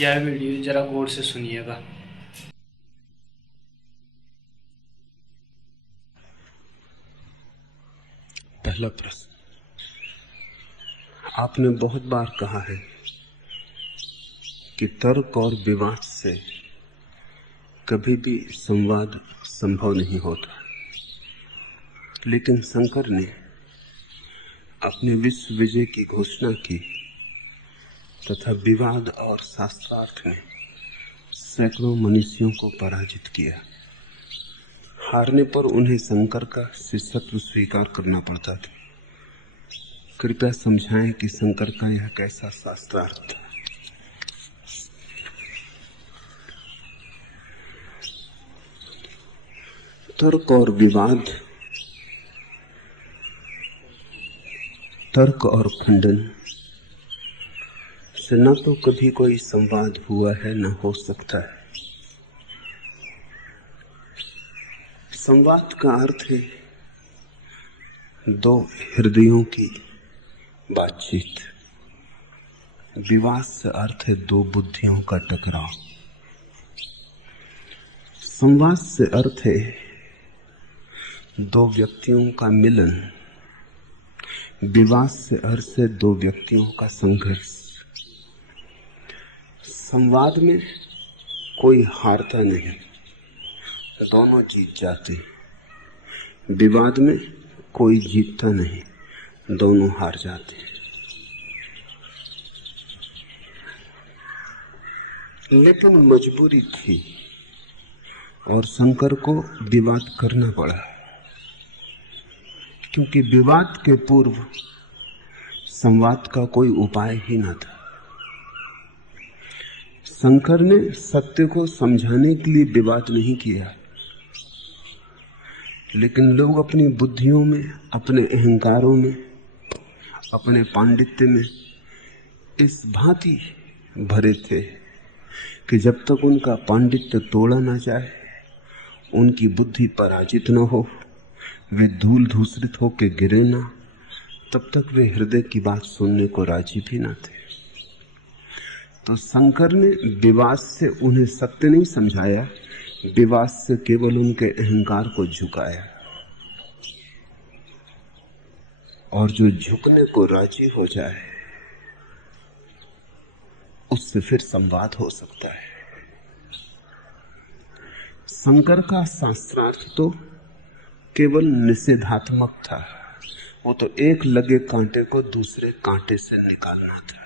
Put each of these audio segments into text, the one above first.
यह वीडियो जरा गौर से सुनिएगा। पहला प्रश्न, आपने बहुत बार कहा है कि तर्क और विवाद से कभी भी संवाद संभव नहीं होता, लेकिन शंकर ने अपने विश्व विजय की घोषणा की तथा विवाद और शास्त्रार्थ में सैकड़ों मनुष्यों को पराजित किया। हारने पर उन्हें शंकर का शिष्यत्व स्वीकार करना पड़ता था। कृपया समझाएं कि शंकर का यह कैसा शास्त्रार्थ था। तर्क और विवाद, तर्क और खंडन से न तो कभी कोई संवाद हुआ है न हो सकता है। संवाद का अर्थ है दो हृदयों की बातचीत। विवाद से अर्थ है दो बुद्धियों का टकराव। संवाद से अर्थ है दो व्यक्तियों का मिलन। विवाद से अर्थ है दो व्यक्तियों का संघर्ष। संवाद में कोई हारता नहीं, दोनों जीत जाते। विवाद में कोई जीतता नहीं, दोनों हार जाते। लेकिन मजबूरी थी और शंकर को विवाद करना पड़ा, क्योंकि विवाद के पूर्व संवाद का कोई उपाय ही न था। शंकर ने सत्य को समझाने के लिए विवाद नहीं किया, लेकिन लोग अपनी बुद्धियों में, अपने अहंकारों में, अपने पांडित्य में इस भांति भरे थे कि जब तक उनका पांडित्य तोड़ा ना जाए, उनकी बुद्धि पराजित न हो, वे धूल धूसरित होकर गिरे ना, तब तक वे हृदय की बात सुनने को राजी भी न थे। तो शंकर ने विवाद से उन्हें सत्य नहीं समझाया, विवाद से केवल उनके अहंकार को झुकाया। और जो झुकने को राजी हो जाए उससे फिर संवाद हो सकता है। शंकर का शास्त्रार्थ तो केवल निषेधात्मक था। वो तो एक लगे कांटे को दूसरे कांटे से निकालना था।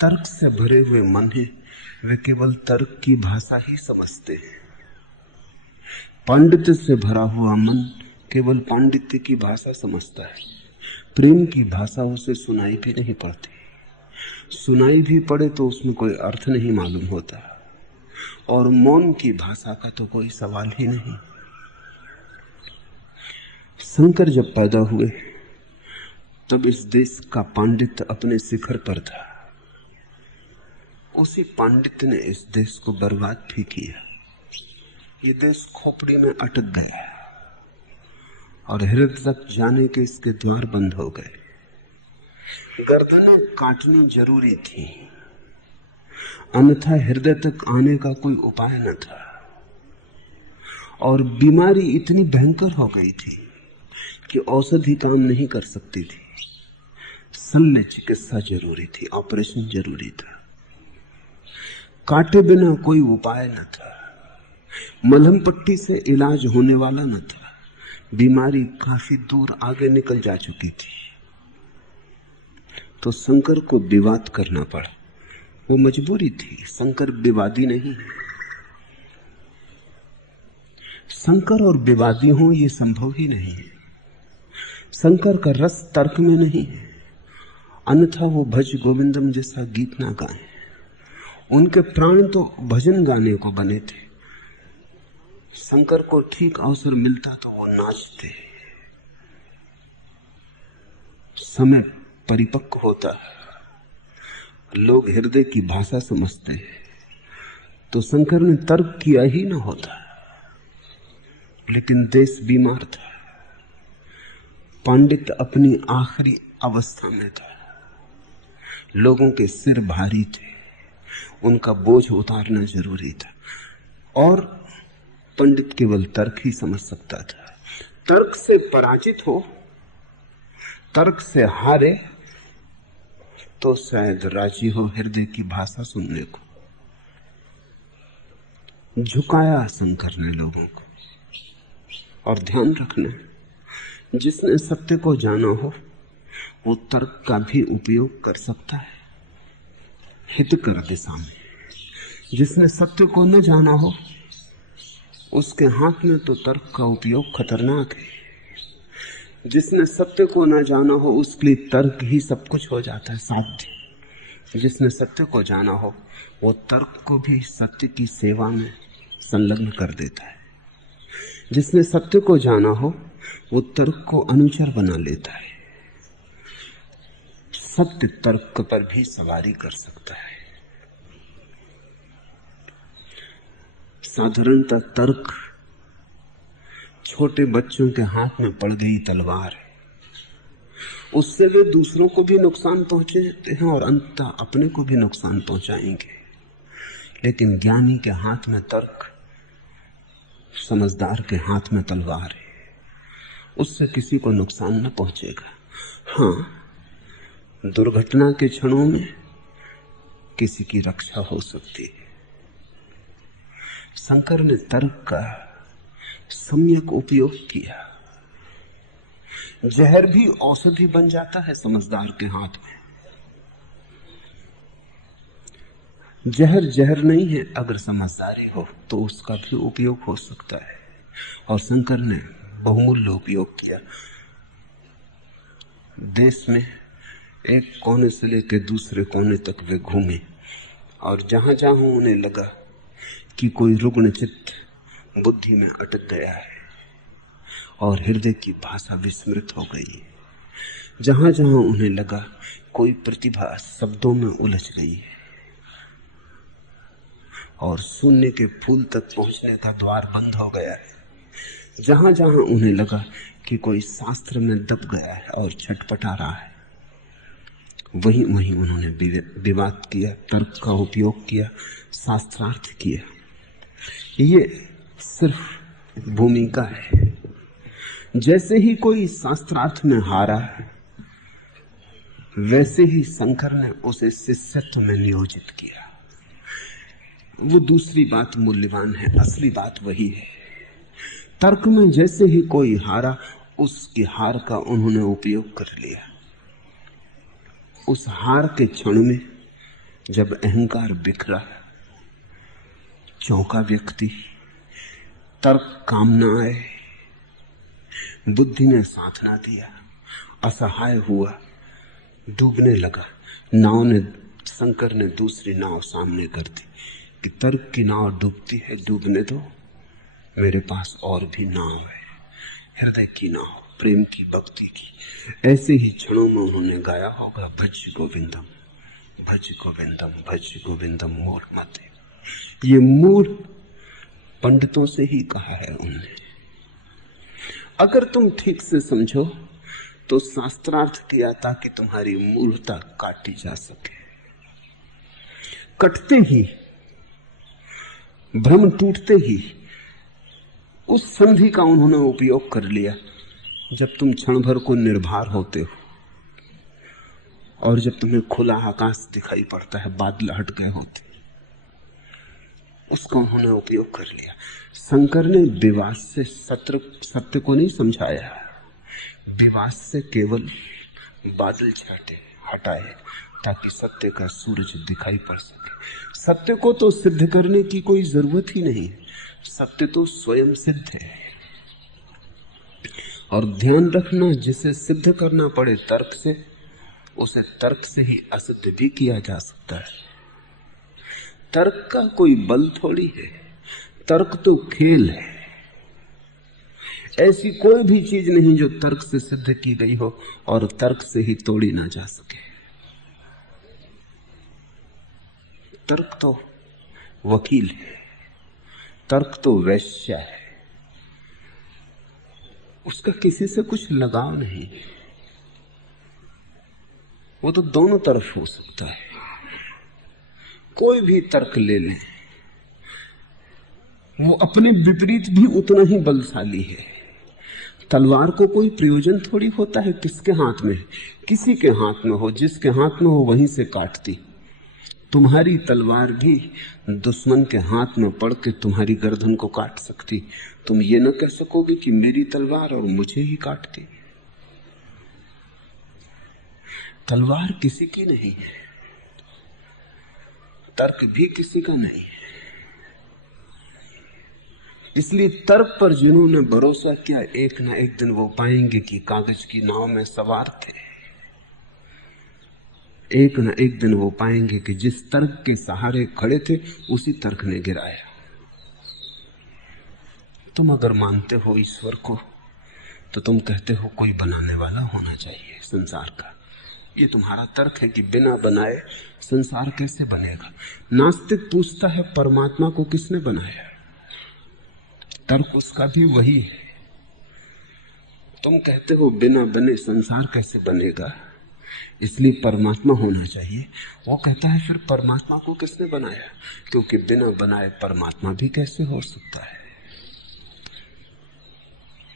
तर्क से भरे हुए मन है, वे केवल तर्क की भाषा ही समझते हैं। पांडित्य से भरा हुआ मन केवल पांडित्य की भाषा समझता है। प्रेम की भाषा उसे सुनाई भी नहीं पड़ती। सुनाई भी पड़े तो उसमें कोई अर्थ नहीं मालूम होता, और मौन की भाषा का तो कोई सवाल ही नहीं। शंकर जब पैदा हुए तब इस देश का पांडित्य अपने शिखर पर था। उसी पांडित्य ने इस देश को बर्बाद भी किया। ये देश खोपड़ी में अटक गया और हृदय तक जाने के इसके द्वार बंद हो गए। गर्दनें काटनी जरूरी थी, अन्यथा हृदय तक आने का कोई उपाय न था। और बीमारी इतनी भयंकर हो गई थी कि औषधि काम नहीं कर सकती थी। शल्य चिकित्सा जरूरी थी, ऑपरेशन जरूरी था। काटे बिना कोई उपाय न था, मलहम पट्टी से इलाज होने वाला न था। बीमारी काफी दूर आगे निकल जा चुकी थी। तो शंकर को विवाद करना पड़ा। वो मजबूरी थी, शंकर विवादी नहीं है। शंकर और विवादी हो ये संभव ही नहीं है। शंकर का रस तर्क में नहीं है, अन्यथा वो भज गोविंदम जैसा गीत ना गाएं। उनके प्राण तो भजन गाने को बने थे। शंकर को ठीक अवसर मिलता तो वो नाचते। समय परिपक्व होता, लोग हृदय की भाषा समझते हैं, तो शंकर ने तर्क किया ही ना होता। लेकिन देश बीमार था, पांडित्य अपनी आखिरी अवस्था में था, लोगों के सिर भारी थे, उनका बोझ उतारना जरूरी था। और पंडित केवल तर्क ही समझ सकता था। तर्क से पराजित हो, तर्क से हारे तो शायद राजी हो हृदय की भाषा सुनने को। झुकाया शंकर ने लोगों को। और ध्यान रखना, जिसने सत्य को जाना हो वो तर्क का भी उपयोग कर सकता है हितकर दिशा में। जिसने सत्य को न जाना हो उसके हाथ में तो तर्क का उपयोग खतरनाक है। जिसने सत्य को न जाना हो उसके लिए तर्क ही सब कुछ हो जाता है, साध्य। जिसने सत्य को जाना हो वो तर्क को भी सत्य की सेवा में संलग्न कर देता है। जिसने सत्य को जाना हो वो तर्क को अनुचर बना लेता है। सत्य तर्क पर भी सवारी कर सकता है। साधारणतः तर्क छोटे बच्चों के हाथ में पड़ गई तलवार है। उससे वे दूसरों को भी नुकसान पहुंचाते हैं और अंततः अपने को भी नुकसान पहुंचाएंगे। लेकिन ज्ञानी के हाथ में तर्क, समझदार के हाथ में तलवार है। उससे किसी को नुकसान न पहुंचेगा। हाँ, दुर्घटना के क्षणों में किसी की रक्षा हो सकती है। शंकर ने तर्क का सम्यक उपयोग किया। जहर भी औषधि बन जाता है समझदार के हाथ में। जहर जहर नहीं है, अगर समझदारी हो तो उसका भी उपयोग हो सकता है। और शंकर ने बहुमूल्य उपयोग किया। देश में एक कोने से लेकर दूसरे कोने तक वे घूमे और जहां जहां उन्हें लगा कि कोई रुग्ण चित्त बुद्धि में अटक गया है और हृदय की भाषा विस्मृत हो गई है, जहां जहां उन्हें लगा कोई प्रतिभा शब्दों में उलझ गई है और शून्य के फूल तक पहुंचने का द्वार बंद हो गया है, जहां जहां उन्हें लगा कि कोई शास्त्र में दब गया है और छटपटा रहा है, वहीं वहीं उन्होंने विवाद किया, तर्क का उपयोग किया, शास्त्रार्थ किया। ये सिर्फ भूमिका है। जैसे ही कोई शास्त्रार्थ में हारा वैसे ही शंकर ने उसे शिष्यत्व में नियोजित किया। वो दूसरी बात मूल्यवान है, असली बात वही है। तर्क में जैसे ही कोई हारा उसकी हार का उन्होंने उपयोग कर लिया। उस हार के क्षण में जब अहंकार बिखरा, चौंका व्यक्ति, तर्क काम न आए, बुद्धि ने साथ ना दिया, असहाय हुआ, डूबने लगा। नाव ने, शंकर ने दूसरी नाव सामने कर दी कि तर्क की नाव डूबती है, डूबने दो, मेरे पास और भी नाव है, हृदय की नाव, प्रेम की, भक्ति की। ऐसे ही क्षणों में उन्होंने गाया होगा, भज गोविंदम भज गोविंदम भज गोविंदम मूढ़ मते। ये मूढ़ पंडितों से ही कहा है उन्होंने। अगर तुम ठीक से समझो तो शास्त्रार्थ किया ताकि तुम्हारी मूढ़ता काटी जा सके। कटते ही, भ्रम टूटते ही उस संधि का उन्होंने उपयोग कर लिया जब तुम क्षण भर को निर्भर होते हो और जब तुम्हें खुला आकाश दिखाई पड़ता है, बादल हट गए होते, उसका उन्होंने उपयोग कर लिया। शंकर ने विवाद से सत्य को नहीं समझाया, विवाद से केवल बादल छाटे, हटाए ताकि सत्य का सूरज दिखाई पड़ सके। सत्य को तो सिद्ध करने की कोई जरूरत ही नहीं, सत्य तो स्वयं सिद्ध है। और ध्यान रखना, जिसे सिद्ध करना पड़े तर्क से, उसे तर्क से ही असिद्ध भी किया जा सकता है। तर्क का कोई बल थोड़ी है, तर्क तो खेल है। ऐसी कोई भी चीज नहीं जो तर्क से सिद्ध की गई हो और तर्क से ही तोड़ी ना जा सके। तर्क तो वकील है, तर्क तो वैश्या है, उसका किसी से कुछ लगाव नहीं, वो तो दोनों तरफ हो सकता है। कोई भी तर्क ले लें, वो अपने विपरीत भी उतना ही बलशाली है। तलवार को कोई प्रयोजन थोड़ी होता है किसके हाथ में, किसी के हाथ में हो, जिसके हाथ में हो वहीं से काटती। तुम्हारी तलवार भी दुश्मन के हाथ में पड़ के तुम्हारी गर्दन को काट सकती। तुम ये न कह सकोगे कि मेरी तलवार और मुझे ही काटती। तलवार किसी की नहीं है, तर्क भी किसी का नहीं है। इसलिए तर्क पर जिन्होंने भरोसा किया, एक ना एक दिन वो पाएंगे कि कागज की नाव में सवार थे। एक ना एक दिन वो पाएंगे कि जिस तर्क के सहारे खड़े थे उसी तर्क ने गिराया। तुम अगर मानते हो ईश्वर को तो तुम कहते हो कोई बनाने वाला होना चाहिए संसार का। ये तुम्हारा तर्क है कि बिना बनाए संसार कैसे बनेगा। नास्तिक पूछता है परमात्मा को किसने बनाया, तर्क उसका भी वही है। तुम कहते हो बिना बने संसार कैसे बनेगा, इसलिए परमात्मा होना चाहिए। वो कहता है फिर परमात्मा को किसने बनाया, क्योंकि बिना बनाए परमात्मा भी कैसे हो सकता है।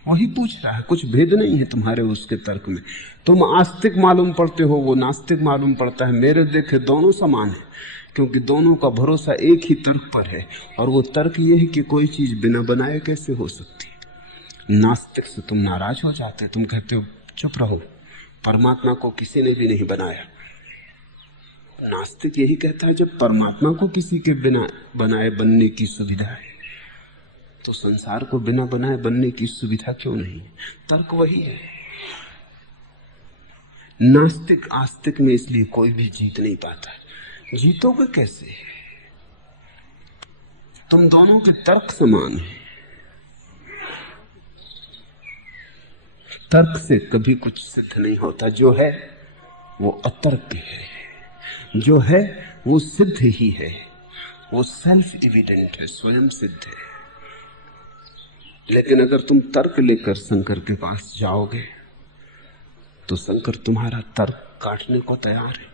वही पूछ रहा है, कुछ भेद नहीं है तुम्हारे उसके तर्क में। तुम आस्तिक मालूम पड़ते हो, वो नास्तिक मालूम पड़ता है। मेरे देखे दोनों समान है, क्योंकि दोनों का भरोसा एक ही तर्क पर है, और वो तर्क ये है कि कोई चीज बिना बनाए कैसे हो सकती। नास्तिक से तुम नाराज हो जाते, तुम कहते हो चुप रहो, परमात्मा को किसी ने भी नहीं बनाया। नास्तिक यही कहता है जब परमात्मा को किसी के बिना बनाए बनने की सुविधा है तो संसार को बिना बनाए बनने की सुविधा क्यों नहीं। तर्क वही है। नास्तिक आस्तिक में इसलिए कोई भी जीत नहीं पाता। जीतोगे कैसे, तुम दोनों के तर्क समान हैं। तर्क से कभी कुछ सिद्ध नहीं होता। जो है वो अतर्क है, जो है वो सिद्ध ही है, वो सेल्फ एविडेंट है, स्वयं सिद्ध है। लेकिन अगर तुम तर्क लेकर शंकर के पास जाओगे तो शंकर तुम्हारा तर्क काटने को तैयार है।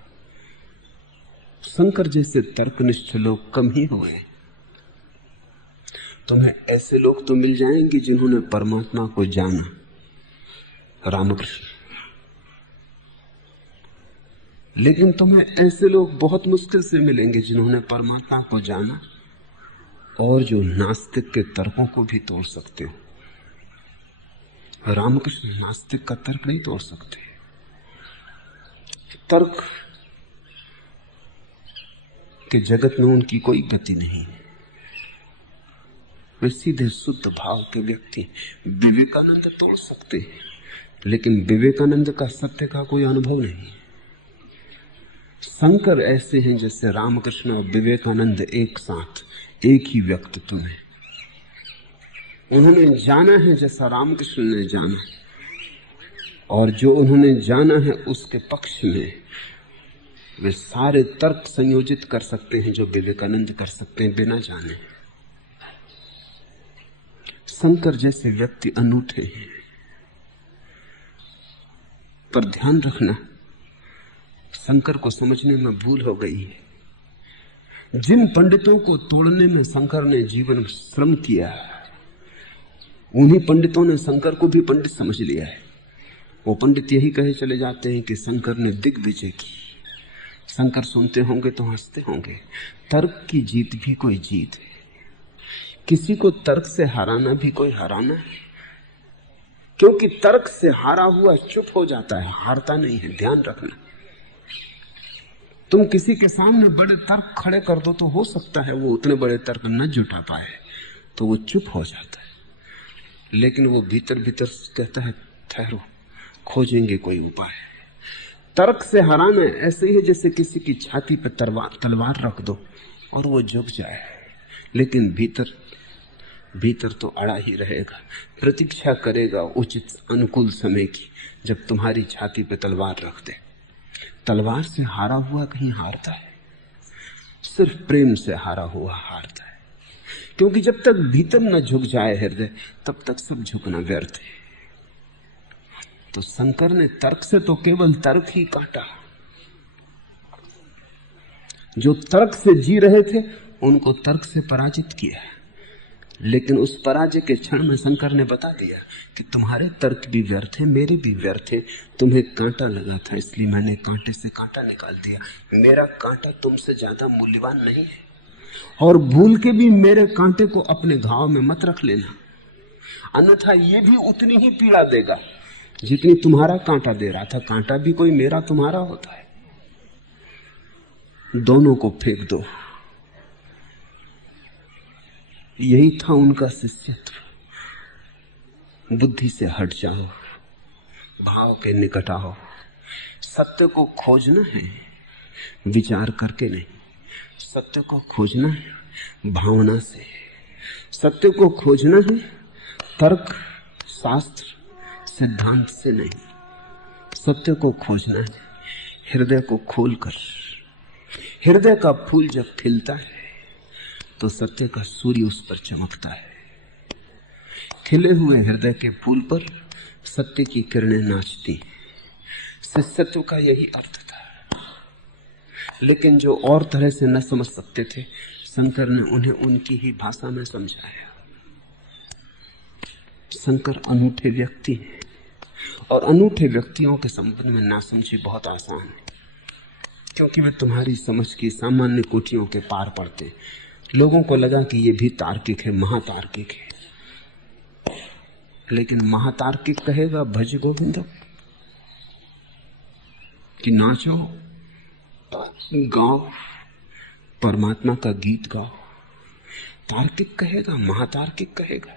शंकर जैसे तर्कनिष्ठ लोग कम ही हुए। तुम्हें ऐसे लोग तो मिल जाएंगे जिन्होंने परमात्मा को जाना, रामकृष्ण, लेकिन तुम्हें ऐसे लोग बहुत मुश्किल से मिलेंगे जिन्होंने परमात्मा को जाना और जो नास्तिक के तर्कों को भी तोड़ सकते हो। रामकृष्ण नास्तिक का तर्क नहीं तोड़ सकते। तर्क के जगत में उनकी कोई गति नहीं है, वे सीधे शुद्ध भाव के व्यक्ति। विवेकानंद तोड़ सकते हैं, लेकिन विवेकानंद का सत्य का कोई अनुभव नहीं। शंकर ऐसे हैं जैसे रामकृष्ण और विवेकानंद एक साथ, एक ही व्यक्तित्व में। उन्होंने जाना है जैसा रामकृष्ण ने जाना, और जो उन्होंने जाना है उसके पक्ष में वे सारे तर्क संयोजित कर सकते हैं जो विवेकानंद कर सकते हैं बिना जाने। शंकर जैसे व्यक्ति अनूठे हैं। पर ध्यान रखना, शंकर को समझने में भूल हो गई है। जिन पंडितों को तोड़ने में शंकर ने जीवन श्रम किया, उन्हीं पंडितों ने शंकर को भी पंडित समझ लिया है। वो पंडित यही कहे चले जाते हैं कि शंकर ने दिग्विजय की। शंकर सुनते होंगे तो हंसते होंगे। तर्क की जीत भी कोई जीत है, किसी को तर्क से हराना भी कोई हराना है, क्योंकि तर्क से हारा हुआ चुप हो जाता है, हारता नहीं है। ध्यान रखना, तुम किसी के सामने बड़े तर्क खड़े कर दो तो हो सकता है वो उतने बड़े तर्क न जुटा पाए, तो वो चुप हो जाता है, लेकिन वो भीतर भीतर कहता है ठहरो, खोजेंगे कोई उपाय। तर्क से हराना ऐसे ही है जैसे किसी की छाती पर तलवार रख दो और वो झुक जाए, लेकिन भीतर तो अड़ा ही रहेगा, प्रतीक्षा करेगा उचित अनुकूल समय की, जब तुम्हारी छाती पे तलवार रख दे। तलवार से हारा हुआ कहीं हारता है, सिर्फ प्रेम से हारा हुआ हारता है, क्योंकि जब तक भीतर न झुक जाए हृदय, तब तक सब झुकना व्यर्थ है। तो शंकर ने तर्क से तो केवल तर्क ही काटा, जो तर्क से जी रहे थे उनको तर्क से पराजित किया, लेकिन उस पराजय के क्षण में शंकर ने बता दिया कि तुम्हारे तर्क भी व्यर्थ हैं, मेरे भी व्यर्थ हैं। तुम्हें कांटा लगा था इसलिए मैंने कांटे से कांटा निकाल दिया। मेरा कांटा तुमसे ज्यादा मूल्यवान नहीं है, और भूल के भी मेरे कांटे को अपने घाव में मत रख लेना, अन्यथा ये भी उतनी ही पीड़ा देगा जितनी तुम्हारा कांटा दे रहा था। कांटा भी कोई मेरा तुम्हारा होता है, दोनों को फेंक दो। यही था उनका शिष्यत्व। बुद्धि से हट जाओ, भाव के निकट आओ। सत्य को खोजना है विचार करके नहीं, सत्य को खोजना है भावना से, सत्य को खोजना है तर्क शास्त्र सिद्धांत से नहीं। सत्य को खोजना है हृदय को खोलकर। हृदय का फूल जब खिलता है तो सत्य का सूर्य उस पर चमकता है। खिले हुए हृदय के फूल पर सत्य की किरणें नाचती। शिष्यत्व का यही अर्थ था, लेकिन जो और तरह से न समझ सकते थे, शंकर ने उन्हें उनकी ही भाषा में समझाया। शंकर अनूठे व्यक्ति हैं, और अनूठे व्यक्तियों के संबंध में नासमझी बहुत आसान है, क्योंकि वे तुम्हारी समझ की सामान्य कोटियों के पार पड़ते। लोगों को लगा कि ये भी तार्किक है, महातार्किक है, लेकिन महातार्किक कहेगा भज गोविंद कि नाचो गाओ, परमात्मा का गीत गाओ। तार्किक कहेगा, महातार्किक कहेगा,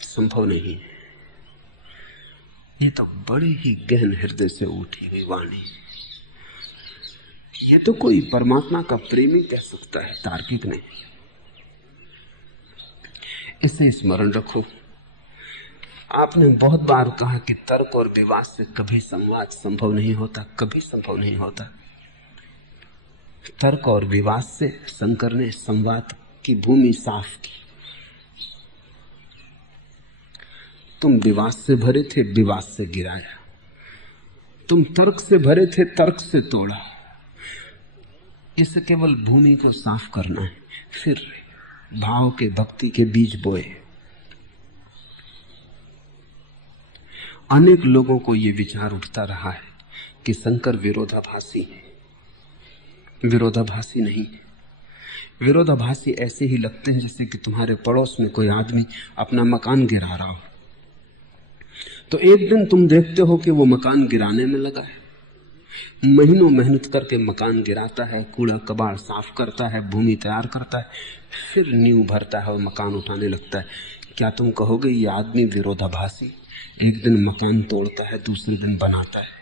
संभव नहीं है। ये तो बड़े ही गहन हृदय से उठी हुई वाणी। ये तो कोई परमात्मा का प्रेमी कह सकता है, तार्किक नहीं। इसे स्मरण रखो। आपने बहुत बार कहा कि तर्क और विवाद से कभी संवाद संभव नहीं होता, कभी संभव नहीं होता। तर्क और विवाद से शंकर ने संवाद की भूमि साफ की। तुम विवाद से भरे थे, विवाद से गिराया। तुम तर्क से भरे थे, तर्क से तोड़ा। इसे केवल भूमि को साफ करना है, फिर भाव के भक्ति के बीज बोए। अनेक लोगों को यह विचार उठता रहा है कि शंकर विरोधाभासी है। विरोधाभासी नहीं है। विरोधाभासी ऐसे ही लगते हैं जैसे कि तुम्हारे पड़ोस में कोई आदमी अपना मकान गिरा रहा हो, तो एक दिन तुम देखते हो कि वो मकान गिराने में लगा है। महीनों मेहनत करके मकान गिराता है, कूड़ा कबाड़ साफ करता है, भूमि तैयार करता है, फिर नींव भरता है और मकान उठाने लगता है। क्या तुम कहोगे ये आदमी विरोधाभासी? एक दिन मकान तोड़ता है, दूसरे दिन बनाता है।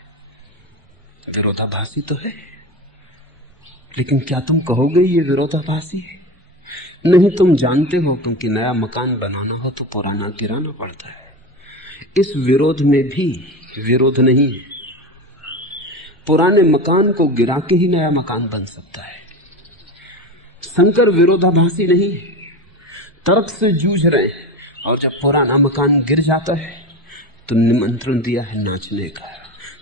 विरोधाभासी तो है, लेकिन क्या तुम कहोगे ये विरोधाभासी है? नहीं, तुम जानते हो, क्योंकि नया मकान बनाना हो तो पुराना गिराना पड़ता है। इस विरोध में भी विरोध नहीं है। पुराने मकान को गिरा के ही नया मकान बन सकता है। शंकर विरोधाभासी नहीं है, तर्क से जूझ रहे हैं, और जब पुराना मकान गिर जाता है तो निमंत्रण दिया है नाचने का।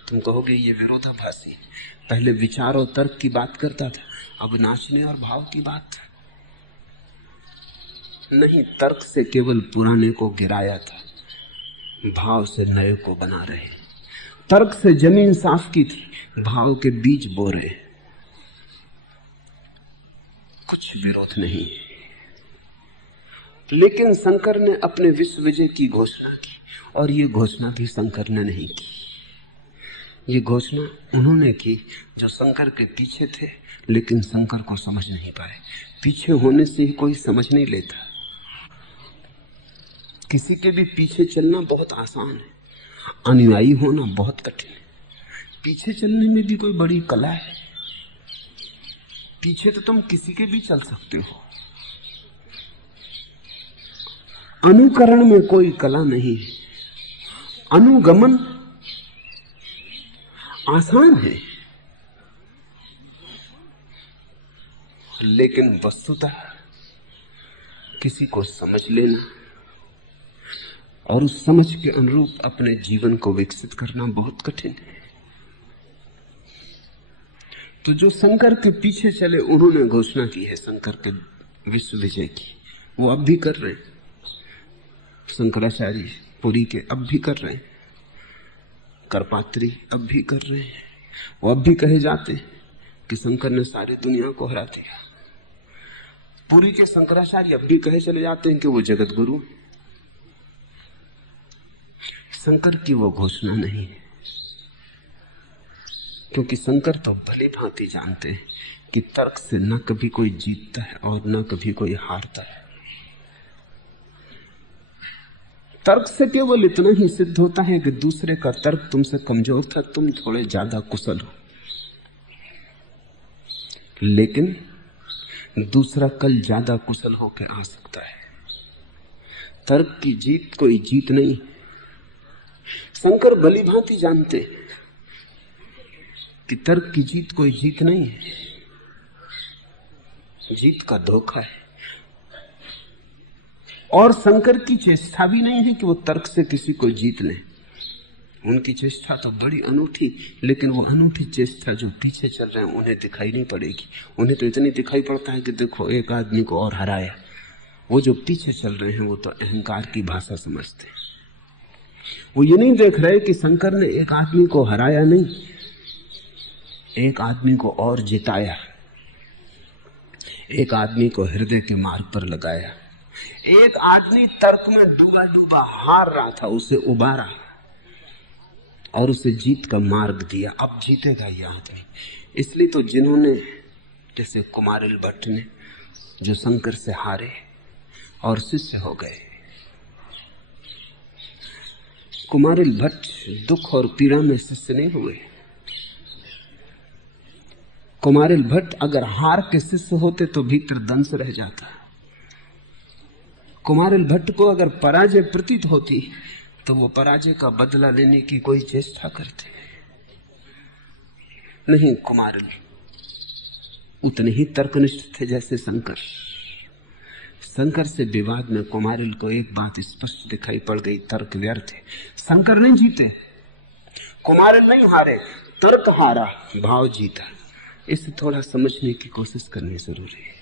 तुम कहोगे ये विरोधाभासी, पहले विचार और तर्क की बात करता था, अब नाचने और भाव की बात नहीं। तर्क से केवल पुराने को गिराया था, भाव से नए को बना रहे। तर्क से जमीन साफ की थी, भाव के बीज बो रहे। कुछ विरोध नहीं। लेकिन शंकर ने अपने विश्व विजय की घोषणा की, और ये घोषणा भी शंकर ने नहीं की। ये घोषणा उन्होंने की जो शंकर के पीछे थे, लेकिन शंकर को समझ नहीं पाए। पीछे होने से ही कोई समझ नहीं लेता। किसी के भी पीछे चलना बहुत आसान है, अनुयायी होना बहुत कठिन है। पीछे चलने में भी कोई बड़ी कला है। पीछे तो तुम किसी के भी चल सकते हो, अनुकरण में कोई कला नहीं है। अनुगमन आसान है, लेकिन वस्तुतः किसी को समझ लेना और उस समझ के अनुरूप अपने जीवन को विकसित करना बहुत कठिन है। तो जो शंकर के पीछे चले उन्होंने घोषणा की है शंकर के विश्व विजय की, वो अब भी कर रहे हैं। शंकराचार्य पुरी के अब भी कर रहे हैं, करपात्री अब भी कर रहे हैं। वो अब भी कहे जाते हैं कि शंकर ने सारी दुनिया को हरा दिया। पुरी के शंकराचार्य अब भी कहे चले जाते हैं कि वो जगत गुरु। शंकर की वो घोषणा नहीं है, क्योंकि शंकर तो भली भांति जानते हैं कि तर्क से न कभी कोई जीतता है और न कभी कोई हारता है। तर्क से केवल इतना ही सिद्ध होता है कि दूसरे का तर्क तुमसे कमजोर था, तुम थोड़े ज्यादा कुशल हो, लेकिन दूसरा कल ज्यादा कुशल होकर आ सकता है। तर्क की जीत कोई जीत नहीं। शंकर भली भांति जानते कि तर्क की जीत कोई जीत नहीं है, जीत का धोखा है। और शंकर की चेष्टा भी नहीं है कि वो तर्क से किसी को जीत लें। उनकी चेष्टा तो बड़ी अनूठी, लेकिन वो अनूठी चेष्टा जो पीछे चल रहे हैं उन्हें दिखाई नहीं पड़ेगी। उन्हें तो इतनी दिखाई पड़ता है कि देखो एक आदमी को और हराया। वो जो पीछे चल रहे हैं वो तो अहंकार की भाषा समझते हैं। वो ये नहीं देख रहे कि शंकर ने एक आदमी को हराया नहीं, एक आदमी को और जिताया, एक आदमी को हृदय के मार्ग पर लगाया। एक आदमी तर्क में डूबा डूबा हार रहा था, उसे उबारा और उसे जीत का मार्ग दिया। अब जीतेगा यह आदमी। इसलिए तो जिन्होंने, जैसे कुमारिल भट्ट ने, जो शंकर से हारे और शिष्य हो गए। कुमारिल भट्ट दुख और पीड़ा में शिष्य नहीं हुए। कुमारिल भट्ट अगर हार के शिष्य होते तो भीतर दंश रह जाता। कुमारिल भट्ट को अगर पराजय प्रतीत होती तो वो पराजय का बदला लेने की कोई चेष्टा करते नहीं। कुमारिल उतने ही तर्कनिष्ठ थे जैसे शंकर। शंकर से विवाद में कुमारिल को एक बात स्पष्ट दिखाई पड़ गई, तर्क व्यर्थ है। शंकर नहीं जीते, कुमारिल नहीं हारे, तर्क हारा, भाव जीता। इसे थोड़ा समझने की कोशिश करनी जरूरी है।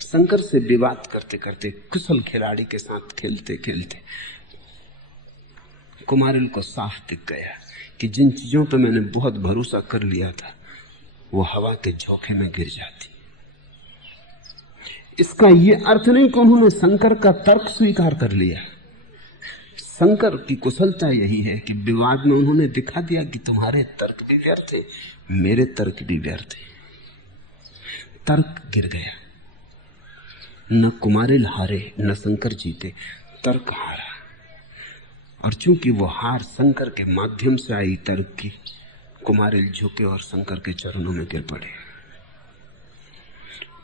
शंकर से विवाद करते करते, कुशल खिलाड़ी के साथ खेलते खेलते कुमारिल को साफ दिख गया कि जिन चीजों पर मैंने बहुत भरोसा कर लिया था वो हवा के झोंके में गिर जाती। इसका यह अर्थ नहीं कि उन्होंने शंकर का तर्क स्वीकार कर लिया। शंकर की कुशलता यही है कि विवाद में उन्होंने दिखा दिया कि तुम्हारे तर्क भी व्यर्थ है, मेरे तर्क भी व्यर्थ है। तर्क गिर गया। न कुमारिल हारे न शंकर जीते, तर्क हारा। और चूंकि वो हार शंकर के माध्यम से आई तर्क की, कुमारिल झुके और शंकर के चरणों में गिर पड़े।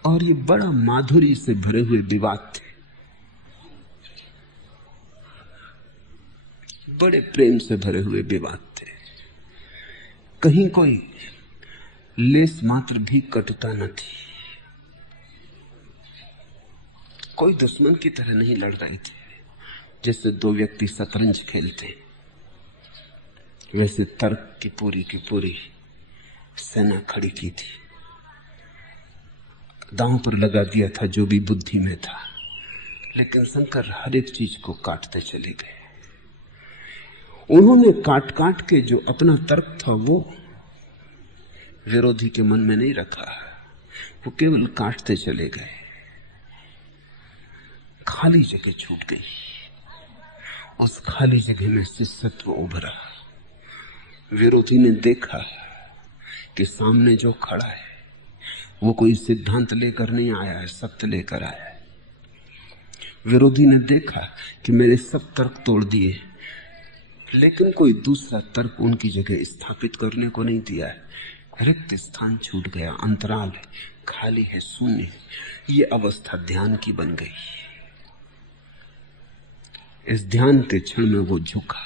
और ये बड़ा माधुरी से भरे हुए विवाद थे, बड़े प्रेम से भरे हुए विवाद थे। कहीं कोई लेस मात्र भी कटुता न थी। कोई दुश्मन की तरह नहीं लड़ रहे थे। जैसे दो व्यक्ति शतरंज खेलते, वैसे तर्क की पूरी सेना खड़ी की थी। दांव पर लगा दिया था जो भी बुद्धि में था, लेकिन शंकर हर एक चीज को काटते चले गए। उन्होंने काट काट के जो अपना तर्क था वो विरोधी के मन में नहीं रखा, वो केवल काटते चले गए। खाली जगह छूट गई। उस खाली जगह में शिष्यत्व उभरा। विरोधी ने देखा कि सामने जो खड़ा है वो कोई सिद्धांत लेकर नहीं आया है, सत्य लेकर आया है। विरोधी ने देखा कि मैंने सब तर्क तोड़ दिए, लेकिन कोई दूसरा तर्क उनकी जगह स्थापित करने को नहीं दिया है। रिक्त स्थान छूट गया, अंतराल है, खाली है, शून्य है। ये अवस्था ध्यान की बन गई। इस ध्यान के क्षण में वो झुका।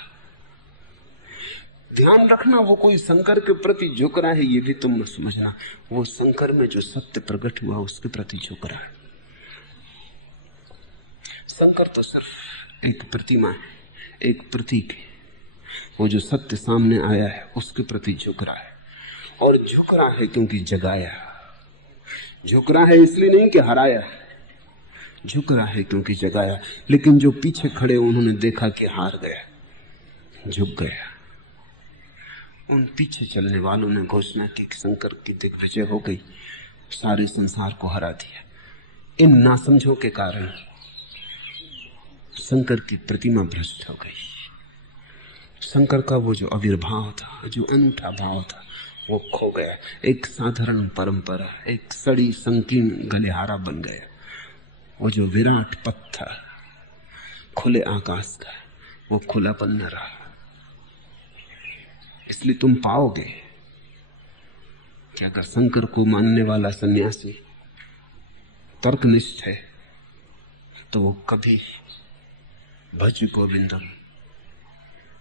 ध्यान रखना, वो कोई शंकर के प्रति झुक रहा है ये भी तुम मत समझना। वो शंकर में जो सत्य प्रकट हुआ उसके प्रति झुक रहा है। शंकर तो सिर्फ एक प्रतिमा है, एक प्रतीक है। वो जो सत्य सामने आया है उसके प्रति झुक रहा है। और झुक रहा है क्योंकि जगाया। झुक रहा है इसलिए नहीं कि हराया, झुक रहा है क्योंकि जगाया। लेकिन जो पीछे खड़े उन्होंने देखा कि हार गया, झुक गया। उन पीछे चलने वालों ने घोषणा की कि शंकर की दिग्विजय हो गई, सारे संसार को हरा दिया। इन नासमझों के कारण शंकर की प्रतिमा भ्रष्ट हो गई। शंकर का वो जो आविर्भाव था, जो अनूठा भाव था, वो खो गया। एक साधारण परंपरा, एक सड़ी संकीर्ण गलिहारा बन गया। वो जो विराट पथ था खुले आकाश का, वो खुलापन न रहा। इसलिए तुम पाओगे कि अगर शंकर को मानने वाला सन्यासी तर्कनिष्ठ है तो वो कभी भज गोविंदम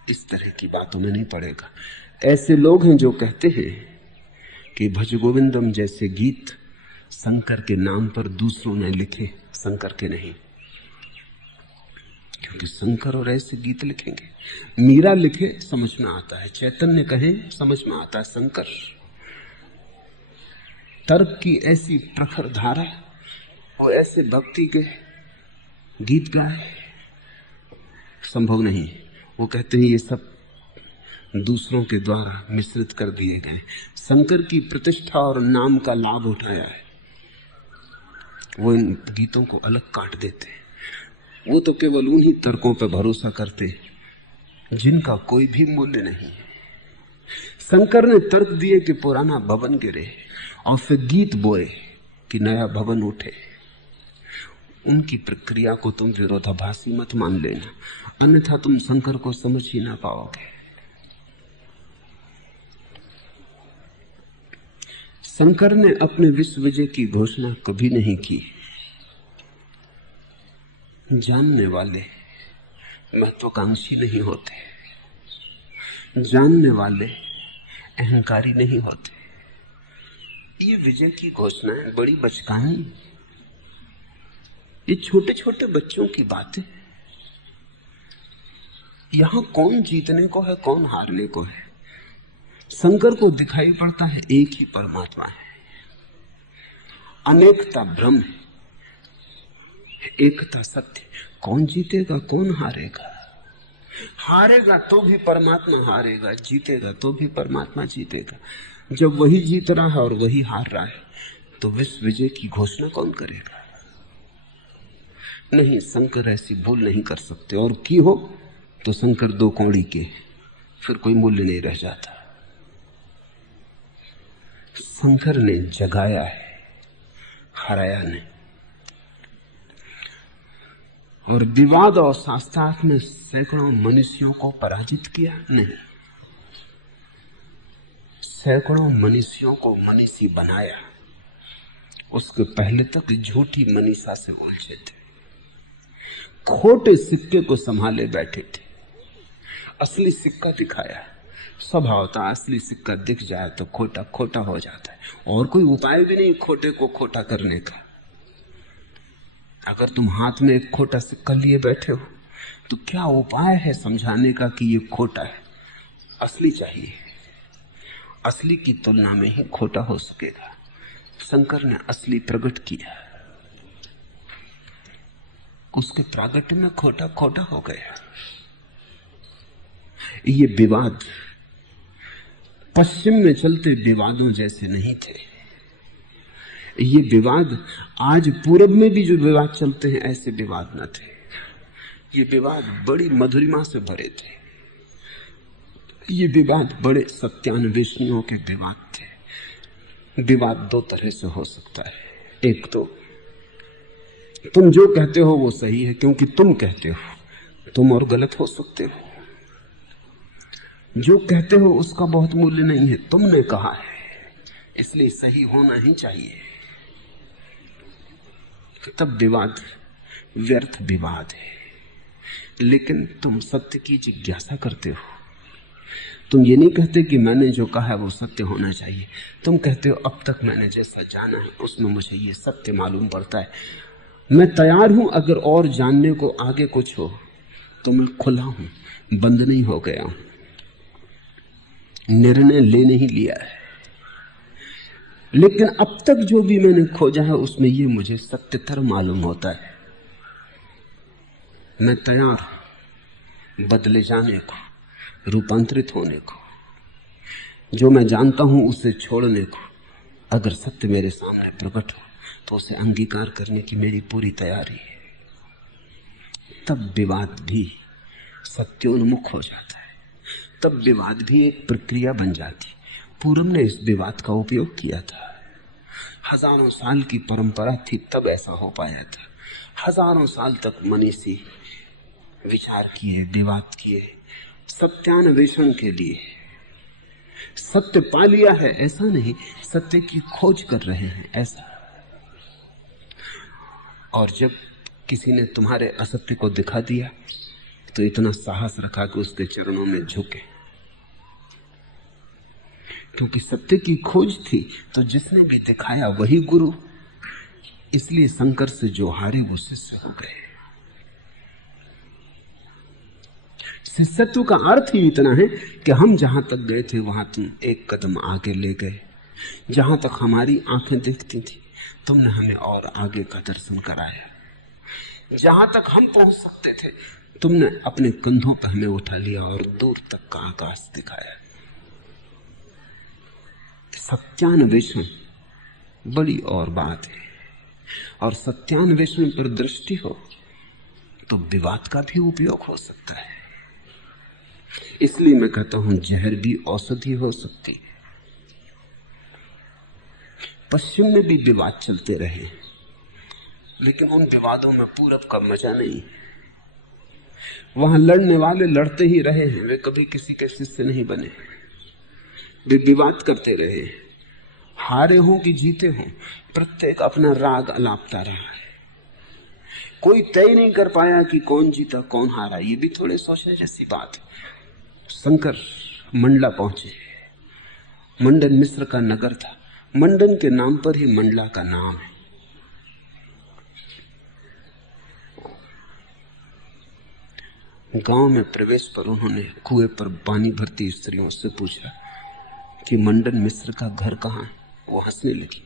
इस तरह की बातों में नहीं पड़ेगा। ऐसे लोग हैं जो कहते हैं कि भज गोविंदम जैसे गीत शंकर के नाम पर दूसरों ने लिखे, शंकर के नहीं, क्योंकि शंकर और ऐसे गीत लिखेंगे। मीरा लिखे समझ में आता है, चैतन्य कहे समझ में आता है, शंकर तर्क की ऐसी प्रखर धारा और ऐसे भक्ति के गीत गाए, संभव नहीं। वो कहते हैं ये सब दूसरों के द्वारा मिश्रित कर दिए गए। शंकर की प्रतिष्ठा और नाम का लाभ उठाया है, वो इन गीतों को अलग काट देते हैं। वो तो केवल उन्हीं तर्कों पर भरोसा करते हैं जिनका कोई भी मूल्य नहीं। शंकर ने तर्क दिए कि पुराना भवन गिरे और फिर गीत बोए कि नया भवन उठे। उनकी प्रक्रिया को तुम विरोधाभासी मत मान लेना, अन्यथा तुम शंकर को समझ ही ना पाओगे। शंकर ने अपने विश्व विजय की घोषणा कभी नहीं की। जानने वाले महत्वाकांक्षी नहीं होते, जानने वाले अहंकारी नहीं होते। ये विजय की घोषणाएं बड़ी बचकानी, ये छोटे छोटे बच्चों की बातें। यहां कौन जीतने को है, कौन हारने को है? शंकर को दिखाई पड़ता है एक ही परमात्मा है, अनेकता भ्रम है, एकता सत्य। कौन जीतेगा, कौन हारेगा? हारेगा तो भी परमात्मा हारेगा, जीतेगा तो भी परमात्मा जीतेगा। जब वही जीत रहा है और वही हार रहा है तो विश्व विजय की घोषणा कौन करेगा? नहीं, शंकर ऐसी भूल नहीं कर सकते, और की हो तो शंकर दो कौड़ी के, फिर कोई मूल्य नहीं रह जाता। शंकर ने जगाया है, हराया नहीं। और विवाद और शास्त्रार्थ में सैकड़ों मनुष्यों को पराजित किया नहीं, सैकड़ों मनुष्यों को मनीषी बनाया। उसके पहले तक झूठी मनीषा से उलझे थे, खोटे सिक्के को संभाले बैठे थे। असली सिक्का दिखाया। स्वभाव था असली सिक्का दिख जाए तो खोटा खोटा हो जाता है, और कोई उपाय भी नहीं खोटे को खोटा करने का। अगर तुम हाथ में एक खोटा सिक्का लिए बैठे हो तो क्या उपाय है समझाने का कि ये खोटा है? असली चाहिए, असली की तुलना में ही खोटा हो सकेगा। शंकर ने असली प्रकट किया, उसके प्रागट्य में खोटा खोटा हो गया। ये विवाद पश्चिम में चलते विवादों जैसे नहीं थे। ये विवाद आज पूरब में भी जो विवाद चलते हैं ऐसे विवाद न थे। ये विवाद बड़ी मधुरिमा से भरे थे। ये विवाद बड़े सत्यान्वेषणियों के विवाद थे। विवाद दो तरह से हो सकता है। एक तो तुम जो कहते हो वो सही है क्योंकि तुम कहते हो, तुम और गलत हो सकते हो। जो कहते हो उसका बहुत मूल्य नहीं है, तुमने कहा है इसलिए सही होना ही चाहिए। तब विवाद व्यर्थ विवाद है। लेकिन तुम सत्य की जिज्ञासा करते हो। तुम ये नहीं कहते कि मैंने जो कहा है वो सत्य होना चाहिए। तुम कहते हो अब तक मैंने जैसा जाना है उसमें मुझे ये सत्य मालूम पड़ता है। मैं तैयार हूं, अगर और जानने को आगे कुछ हो तो मैं खुला हूं, बंद नहीं हो गया हूं। निर्णय ले नहीं लिया है, लेकिन अब तक जो भी मैंने खोजा है उसमें ये मुझे सत्यतर मालूम होता है। मैं तैयार हूं बदले जाने को, रूपांतरित होने को, जो मैं जानता हूं उसे छोड़ने को। अगर सत्य मेरे सामने प्रकट हो तो उसे अंगीकार करने की मेरी पूरी तैयारी है। तब विवाद भी सत्योन्मुख हो जाता है, तब विवाद भी एक प्रक्रिया बन जाती। पूरब ने इस विवाद का उपयोग किया था, हजारों साल की परंपरा थी, तब ऐसा हो पाया था। हजारों साल तक मनीषी विचार किए, विवाद किए, सत्यान्वेषण के लिए। सत्य पा लिया है ऐसा नहीं, सत्य की खोज कर रहे हैं ऐसा। और जब किसी ने तुम्हारे असत्य को दिखा दिया तो इतना साहस रखा कि उसके चरणों में झुके, क्योंकि सत्य की खोज थी। तो जिसने भी दिखाया वही गुरु। इसलिए शंकर से जो हारे वो शिष्य हो गए। शिष्यत्व का अर्थ ही इतना है कि हम जहां तक गए थे वहां तुम एक कदम आगे ले गए। जहां तक हमारी आंखें देखती थी तुमने हमें और आगे का दर्शन कराया। जहां तक हम पहुंच सकते थे तुमने अपने कंधों पर हमें उठा लिया और दूर तक का आकाश दिखाया। सत्यान्वेषण बड़ी और बात है, और सत्यान्वेषण पर दृष्टि हो तो विवाद का भी उपयोग हो सकता है। इसलिए मैं कहता हूं जहर भी औषधि हो सकती है। पश्चिम में भी विवाद चलते रहे, लेकिन उन विवादों में पूरब का मजा नहीं। वहां लड़ने वाले लड़ते ही रहे हैं, वे कभी किसी के शिष्य नहीं बने। वे विवाद करते रहे, हारे हों कि जीते हों, प्रत्येक अपना राग अलापता रहा है। कोई तय नहीं कर पाया कि कौन जीता कौन हारा। ये भी थोड़े सोचने जैसी बात है। शंकर मंडला पहुंचे। मंडन मिस्र का नगर था, मंडन के नाम पर ही मंडला का नाम है। गांव में प्रवेश पर उन्होंने कुएं पर पानी भरती स्त्रियों से पूछा कि मंडन मिस्र का घर कहां है। वो हंसने लगी।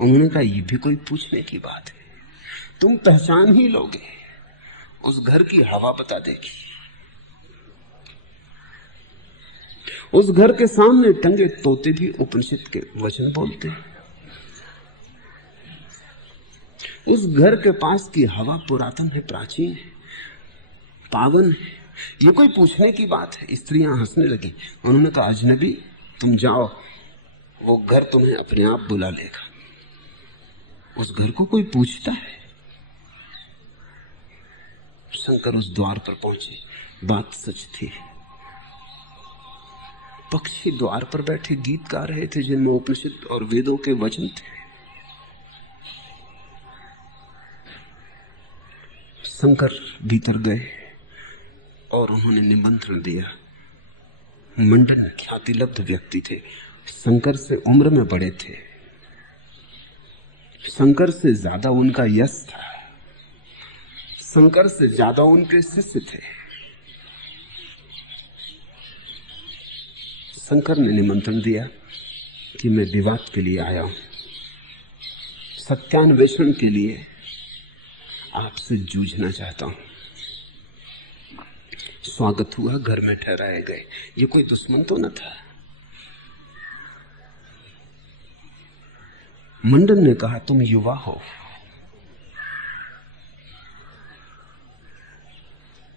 उन्होंने कहा ये भी कोई पूछने की बात है, तुम पहचान ही लोगे, उस घर की हवा बता देगी। उस घर के सामने टंगे तोते भी उपनिषद के वचन बोलते हैं। उस घर के पास की हवा पुरातन है, प्राचीन है, पावन है। ये कोई पूछने की बात है। स्त्रियां हंसने लगी। उन्होंने कहा अजनबी तुम जाओ, वो घर तुम्हें अपने आप बुला लेगा। उस घर को कोई पूछता है? शंकर उस द्वार पर पहुंचे। बात सच थी। पक्षी द्वार पर बैठे गीत गा रहे थे जिनमें उपनिषद और वेदों के वचन थे। शंकर भीतर गए और उन्होंने निमंत्रण दिया। मंडन ख्यातिलब्ध व्यक्ति थे, शंकर से उम्र में बड़े थे, शंकर से ज्यादा उनका यश था, शंकर से ज्यादा उनके शिष्य थे। शंकर ने निमंत्रण दिया कि मैं विवाद के लिए आया हूं, सत्यान्वेषण के लिए आपसे जूझना चाहता हूं। स्वागत हुआ, घर में ठहराए गए। ये कोई दुश्मन तो न था। मंडन ने कहा तुम युवा हो,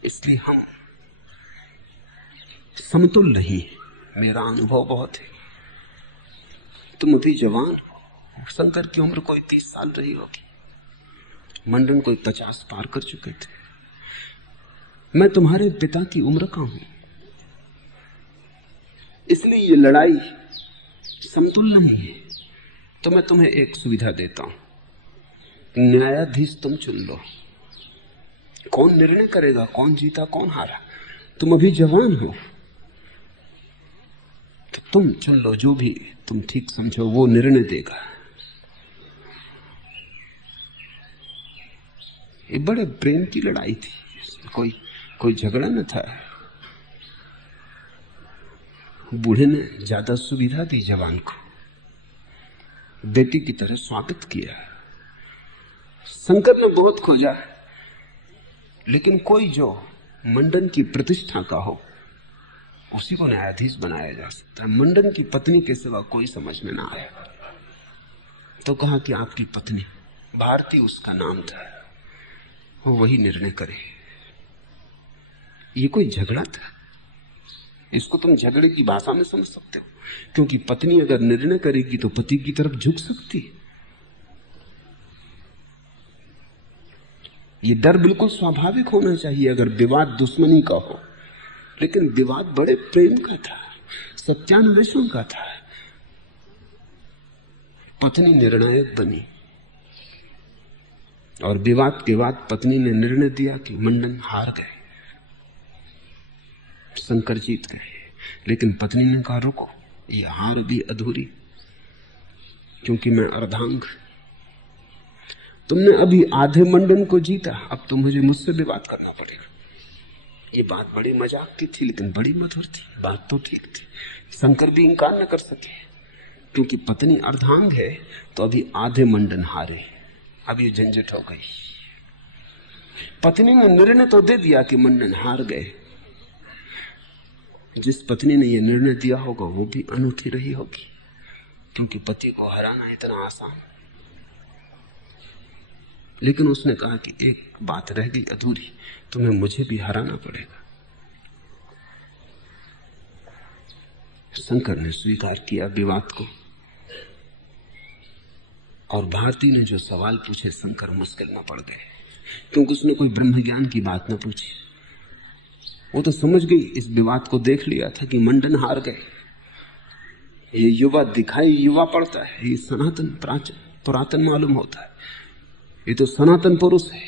इसलिए हम समतुल नहीं। मेरा अनुभव बहुत है, तुम अभी जवान हो। शंकर की उम्र कोई 30 साल रही होगी, मंडन कोई 50 पार कर चुके थे। मैं तुम्हारे पिता की उम्र का हूं, इसलिए ये लड़ाई समतुल नहीं है। तो मैं तुम्हें एक सुविधा देता हूं, न्यायाधीश तुम चुन लो। कौन निर्णय करेगा कौन जीता कौन हारा? तुम अभी जवान हो, तो तुम चुन लो, जो भी तुम ठीक समझो वो निर्णय देगा। ये बड़े प्रेम की लड़ाई थी, कोई झगड़ा न था। बूढ़े ने ज्यादा सुविधा दी जवान को। बेटी की तरह स्वागत किया। शंकर ने बहुत खोजा, लेकिन कोई जो मंडन की प्रतिष्ठा का हो उसी को न्यायाधीश बनाया जा सकता है। मंडन की पत्नी के सिवा कोई समझ में ना आया। तो कहा कि आपकी पत्नी, भारती उसका नाम था, वो वही निर्णय करे। ये कोई झगड़ा था? इसको तुम झगड़े की भाषा में समझ सकते हो, क्योंकि पत्नी अगर निर्णय करेगी तो पति की तरफ झुक सकती है। ये डर बिल्कुल स्वाभाविक होना चाहिए अगर विवाद दुश्मनी का हो, लेकिन विवाद बड़े प्रेम का था, सत्यान्वेषण का था। पत्नी निर्णायक बनी और विवाद के बाद पत्नी ने निर्णय दिया कि मंडन हार गए, शंकर जीत गए। लेकिन पत्नी ने कहा रुको, ये हार भी अधूरी, क्योंकि मैं अर्धांग। तुमने अभी आधे मंडन को जीता, अब तो मुझे मुझसे विवाद करना पड़ेगा। ये बात बड़ी मजाक की थी, लेकिन बड़ी मधुर थी। बात तो ठीक थी, शंकर भी इंकार न कर सके, क्योंकि पत्नी अर्धांग है तो अभी आधे मंडन हारे, अब ये झंझट हो गई। पत्नी ने निर्णय तो दे दिया कि मंडन हार गए। जिस पत्नी ने यह निर्णय दिया होगा वो भी अनूठी रही होगी, क्योंकि पति को हराना इतना आसान। लेकिन उसने कहा कि एक बात रह गई अधूरी, तुम्हें मुझे भी हराना पड़ेगा। शंकर ने स्वीकार किया विवाद को, और भारती ने जो सवाल पूछे शंकर मुश्किल में पड़ गए, क्योंकि उसने कोई ब्रह्म ज्ञान की बात न पूछी। वो तो समझ गई, इस विवाद को देख लिया था कि मंडन हार गए। ये युवा दिखाई युवा पड़ता है, ये सनातन पुरातन मालूम होता है, ये तो सनातन पुरुष है।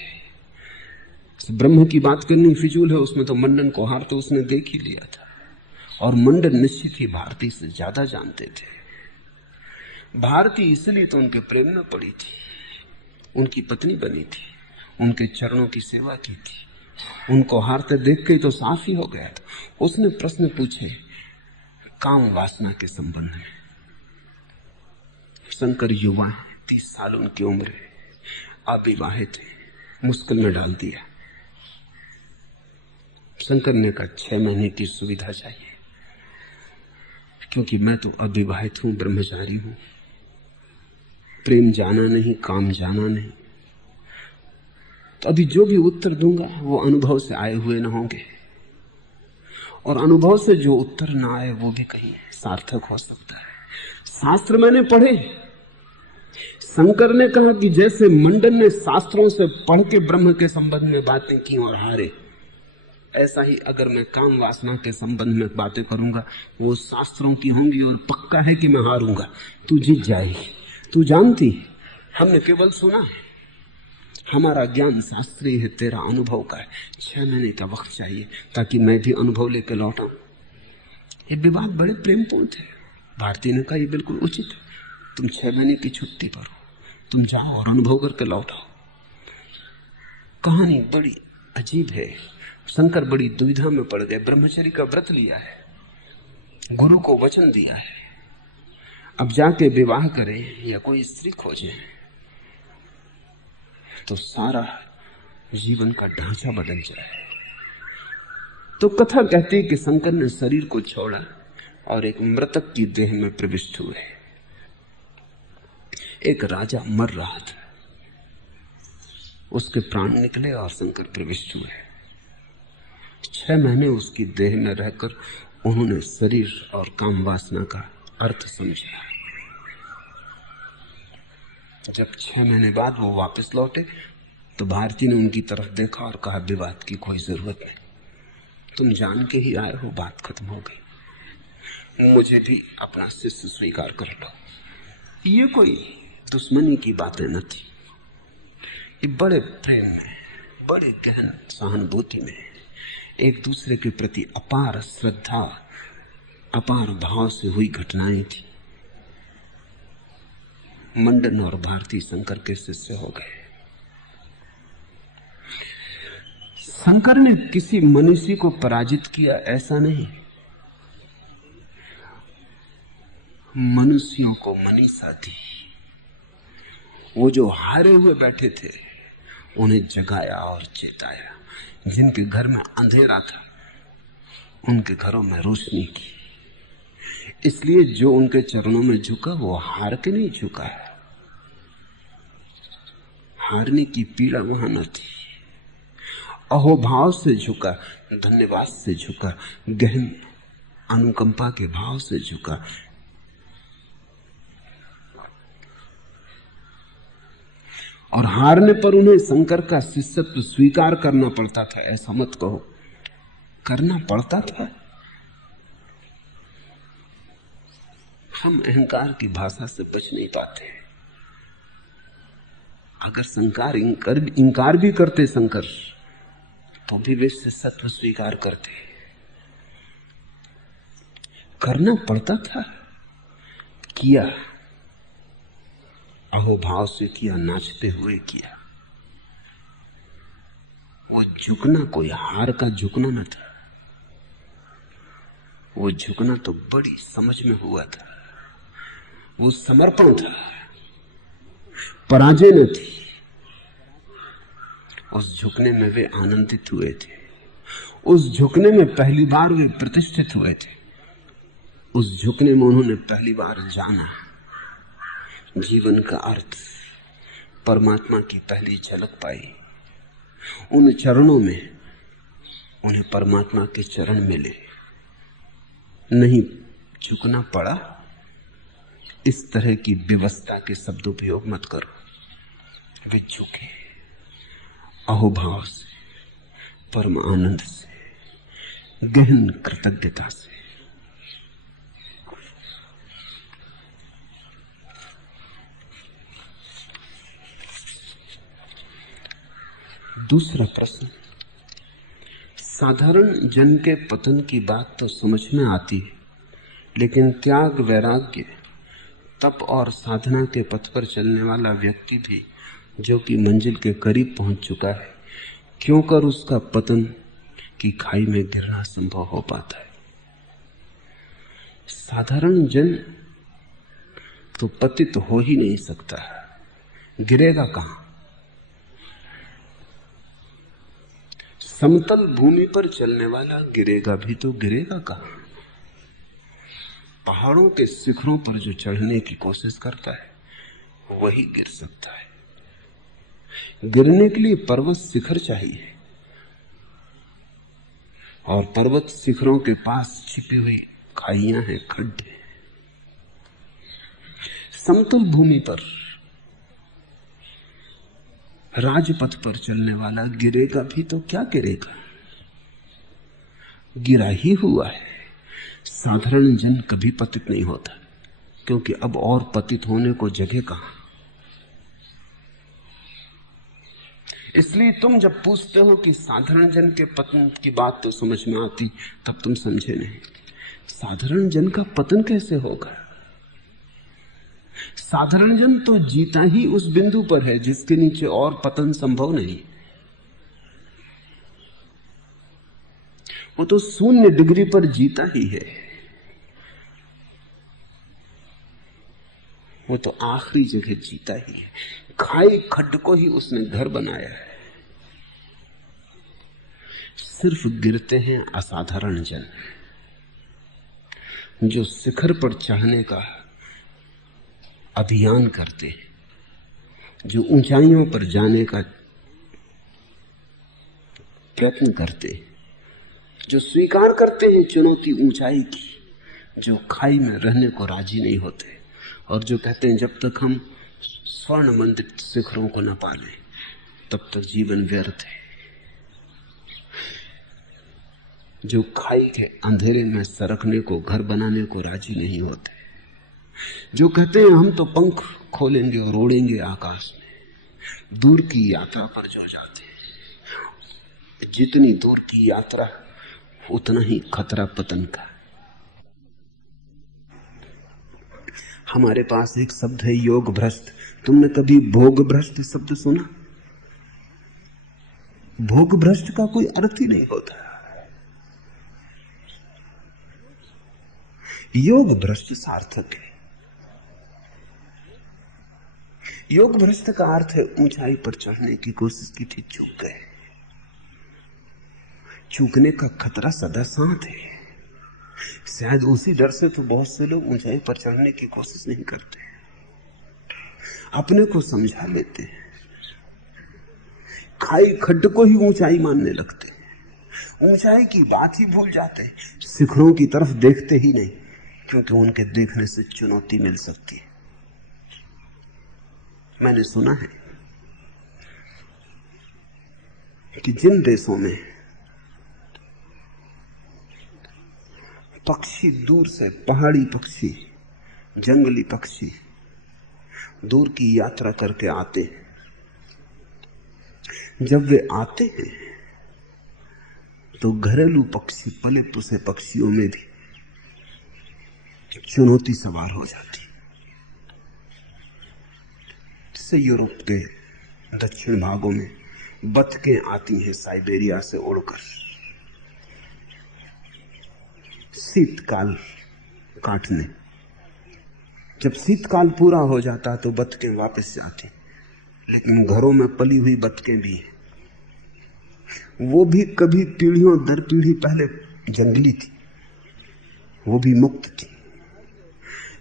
ब्रह्म की बात करनी फिजूल है, उसमें तो मंडन को हार तो उसने देख ही लिया था। और मंडन निश्चित ही भारती से ज्यादा जानते थे। भारती इसलिए तो उनके प्रेम में पड़ी थी, उनकी पत्नी बनी थी, उनके चरणों की सेवा की थी। उनको हारते देख के तो साफ ही हो गया था। उसने प्रश्न पूछे काम वासना के संबंध में। शंकर युवा है, 30 साल उनकी उम्र है, अविवाहित है, मुश्किल में डाल दिया। शंकर ने कहा 6 महीने की सुविधा चाहिए, क्योंकि मैं तो अविवाहित हूं, ब्रह्मचारी हूं, प्रेम जाना नहीं, काम जाना नहीं। तो अभी जो भी उत्तर दूंगा वो अनुभव से आए हुए न होंगे, और अनुभव से जो उत्तर ना आए वो भी कहीं सार्थक हो सकता है। शास्त्र मैंने पढ़े। शंकर ने कहा कि जैसे मंडन ने शास्त्रों से पढ़ के ब्रह्म के संबंध में बातें की और हारे, ऐसा ही अगर मैं काम वासना के संबंध में बातें करूंगा वो शास्त्रों की होंगी, और पक्का है कि मैं हारूंगा। तू जीत जाएगी। तू जानती, हमने केवल सुना है, हमारा ज्ञान शास्त्रीय है, तेरा अनुभव का है। 6 महीने का वक्त चाहिए ताकि मैं भी अनुभव लेकर लौटा। ये विवाद बड़े प्रेमपूर्ण थे। भारती ने कहा ये बिल्कुल उचित है, तुम 6 महीने की छुट्टी पर हो, तुम जाओ और अनुभव करके लौटाओ। कहानी बड़ी अजीब है। शंकर बड़ी दुविधा में पड़ गए। ब्रह्मचर्य का व्रत लिया है, गुरु को वचन दिया है, अब जाके विवाह करें या कोई स्त्री खोजें तो सारा जीवन का ढांचा बदल जाए। तो कथा कहती है कि शंकर ने शरीर को छोड़ा और एक मृतक की देह में प्रविष्ट हुए। एक राजा मर रहा था, उसके प्राण निकले और शंकर प्रविष्ट हुए। 6 महीने उसकी देह में रहकर उन्होंने शरीर और काम वासना का अर्थ समझा। जब 6 महीने बाद वो वापस लौटे तो भारती ने उनकी तरफ देखा और कहा विवाद की कोई जरूरत नहीं, तुम जान के ही आए हो, बात खत्म हो गई, मुझे भी अपना शिष्य स्वीकार कर लो। ये कोई दुश्मनी की बातें न थी, ये बड़े प्रेम में, बड़े गहन सहानुभूति में, एक दूसरे के प्रति अपार श्रद्धा, अपार भाव से हुई घटनाएं थी। मंडन और भारती शंकर के शिष्य हो गए। शंकर ने किसी मनुष्य को पराजित किया ऐसा नहीं, मनुष्यों को मनीषा दी। वो जो हारे हुए बैठे थे उन्हें जगाया और चेताया। जिनके घर में अंधेरा था उनके घरों में रोशनी की। इसलिए जो उनके चरणों में झुका वो हार के नहीं झुका है। हारने की पीड़ा वहां न थी। अहोभाव से झुका, धन्यवाद से झुका, गहन अनुकंपा के भाव से झुका। और हारने पर उन्हें शंकर का शिष्यत्व स्वीकार करना पड़ता था। ऐसा मत कहो, करना पड़ता था। हम अहंकार की भाषा से बच नहीं पाते। अगर इंकार भी करते शंकर, तो भी वे शिष्यत्व स्वीकार करते। करना पड़ता था, किया, अहोभाव से किया, नाचते हुए किया। वो झुकना कोई हार का झुकना न था। वो झुकना तो बड़ी समझ में हुआ था। वो समर्पण था, पराजय न थी। उस झुकने में वे आनंदित हुए थे। उस झुकने में पहली बार वे प्रतिष्ठित हुए थे। उस झुकने में उन्होंने पहली बार जाना जीवन का अर्थ, परमात्मा की पहली झलक पाई। उन चरणों में उन्हें परमात्मा के चरण मिले। नहीं झुकना पड़ा, इस तरह की व्यवस्था के शब्द उपयोग मत करो। वे झुके अहोभाव से, परम आनंद से, गहन कृतज्ञता से। दूसरा प्रश्न, साधारण जन के पतन की बात तो समझ में आती है, लेकिन त्याग, वैराग्य, तप और साधना के पथ पर चलने वाला व्यक्ति भी जो कि मंजिल के करीब पहुंच चुका है, क्यों कर उसका पतन की खाई में गिरना संभव हो पाता है? साधारण जन तो पतित हो ही नहीं सकता, गिरेगा कहां? समतल भूमि पर चलने वाला गिरेगा भी तो गिरेगा कहां? पहाड़ों के शिखरों पर जो चढ़ने की कोशिश करता है वही गिर सकता है। गिरने के लिए पर्वत शिखर चाहिए, और पर्वत शिखरों के पास छिपी हुई खाइयां हैं, खड्डे। समतल भूमि पर, राजपथ पर चलने वाला गिरेगा भी तो क्या गिरेगा? गिरा ही हुआ है। साधारण जन कभी पतित नहीं होता, क्योंकि अब और पतित होने को जगह कहां। इसलिए तुम जब पूछते हो कि साधारण जन के पतन की बात तो समझ में आती, तब तुम समझे नहीं। साधारण जन का पतन कैसे होगा? साधारण जन तो जीता ही उस बिंदु पर है जिसके नीचे और पतन संभव नहीं। वो तो 0 डिग्री पर जीता ही है। वो तो आखिरी जगह जीता ही है। खाई खड्ड को ही उसने घर बनाया है। सिर्फ गिरते हैं असाधारण जन, जो शिखर पर चढ़ने का अभियान करते हैं, जो ऊंचाइयों पर जाने का प्रयत्न करते हैं, जो स्वीकार करते हैं चुनौती ऊंचाई की, जो खाई में रहने को राजी नहीं होते, और जो कहते हैं जब तक हम स्वर्ण मंडित शिखरों को न पालें तब तक जीवन व्यर्थ है। जो खाई के अंधेरे में सरकने को घर बनाने को राजी नहीं होते, जो कहते हैं हम तो पंख खोलेंगे और उड़ेंगे आकाश में, दूर की यात्रा पर जो जाते हैं। जितनी दूर की यात्रा उतना ही खतरा पतन का। हमारे पास एक शब्द है योग भ्रष्ट। तुमने कभी भोग भ्रष्ट शब्द सुना? भोग भ्रष्ट का कोई अर्थ ही नहीं होता। योग भ्रष्ट सार्थक है। योग भ्रष्ट का अर्थ है ऊंचाई पर चढ़ने की कोशिश की थी, चूक गए। चूकने का खतरा सदा साथ है। शायद उसी डर से तो बहुत से लोग ऊंचाई पर चढ़ने की कोशिश नहीं करते, अपने को समझा लेते हैं, खाई खड्ड को ही ऊंचाई मानने लगते हैं, ऊंचाई की बात ही भूल जाते हैं, शिखरों की तरफ देखते ही नहीं, क्योंकि उनके देखने से चुनौती मिल सकती है। मैंने सुना है कि जिन देशों में पक्षी दूर से, पहाड़ी पक्षी, जंगली पक्षी दूर की यात्रा करके आते हैं, जब वे आते हैं तो घरेलू पक्षी, पले पुसे पक्षियों में भी चुनौती सवार हो जाती। जैसे यूरोप के दक्षिण भागों में बतखें आती हैं साइबेरिया से उड़कर, शीतकाल काटने। जब शीतकाल पूरा हो जाता तो बतखें वापस जाती, लेकिन घरों में पली हुई बतखें भी हैं। वो भी कभी पीढ़ियों दर पीढ़ी पहले जंगली थी, वो भी मुक्त थी।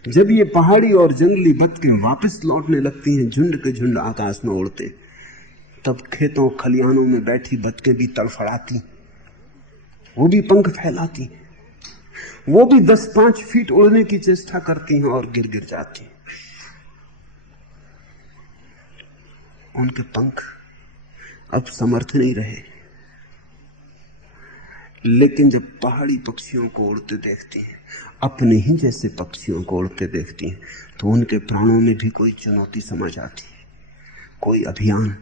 जब ये पहाड़ी और जंगली बतखें वापस लौटने लगती हैं, झुंड के झुंड आकाश में उड़ते, तब खेतों खलिहानों में बैठी बतखें भी तड़फड़ाती, वो भी पंख फैलाती, वो भी 10-5 फीट उड़ने की चेष्टा करती हैं और गिर गिर जाती हैं। उनके पंख अब समर्थ नहीं रहे, लेकिन जब पहाड़ी पक्षियों को उड़ते देखती हैं, अपने ही जैसे पक्षियों को उड़ते देखती हैं, तो उनके प्राणों में भी कोई चुनौती समझ आती है, कोई अभियान,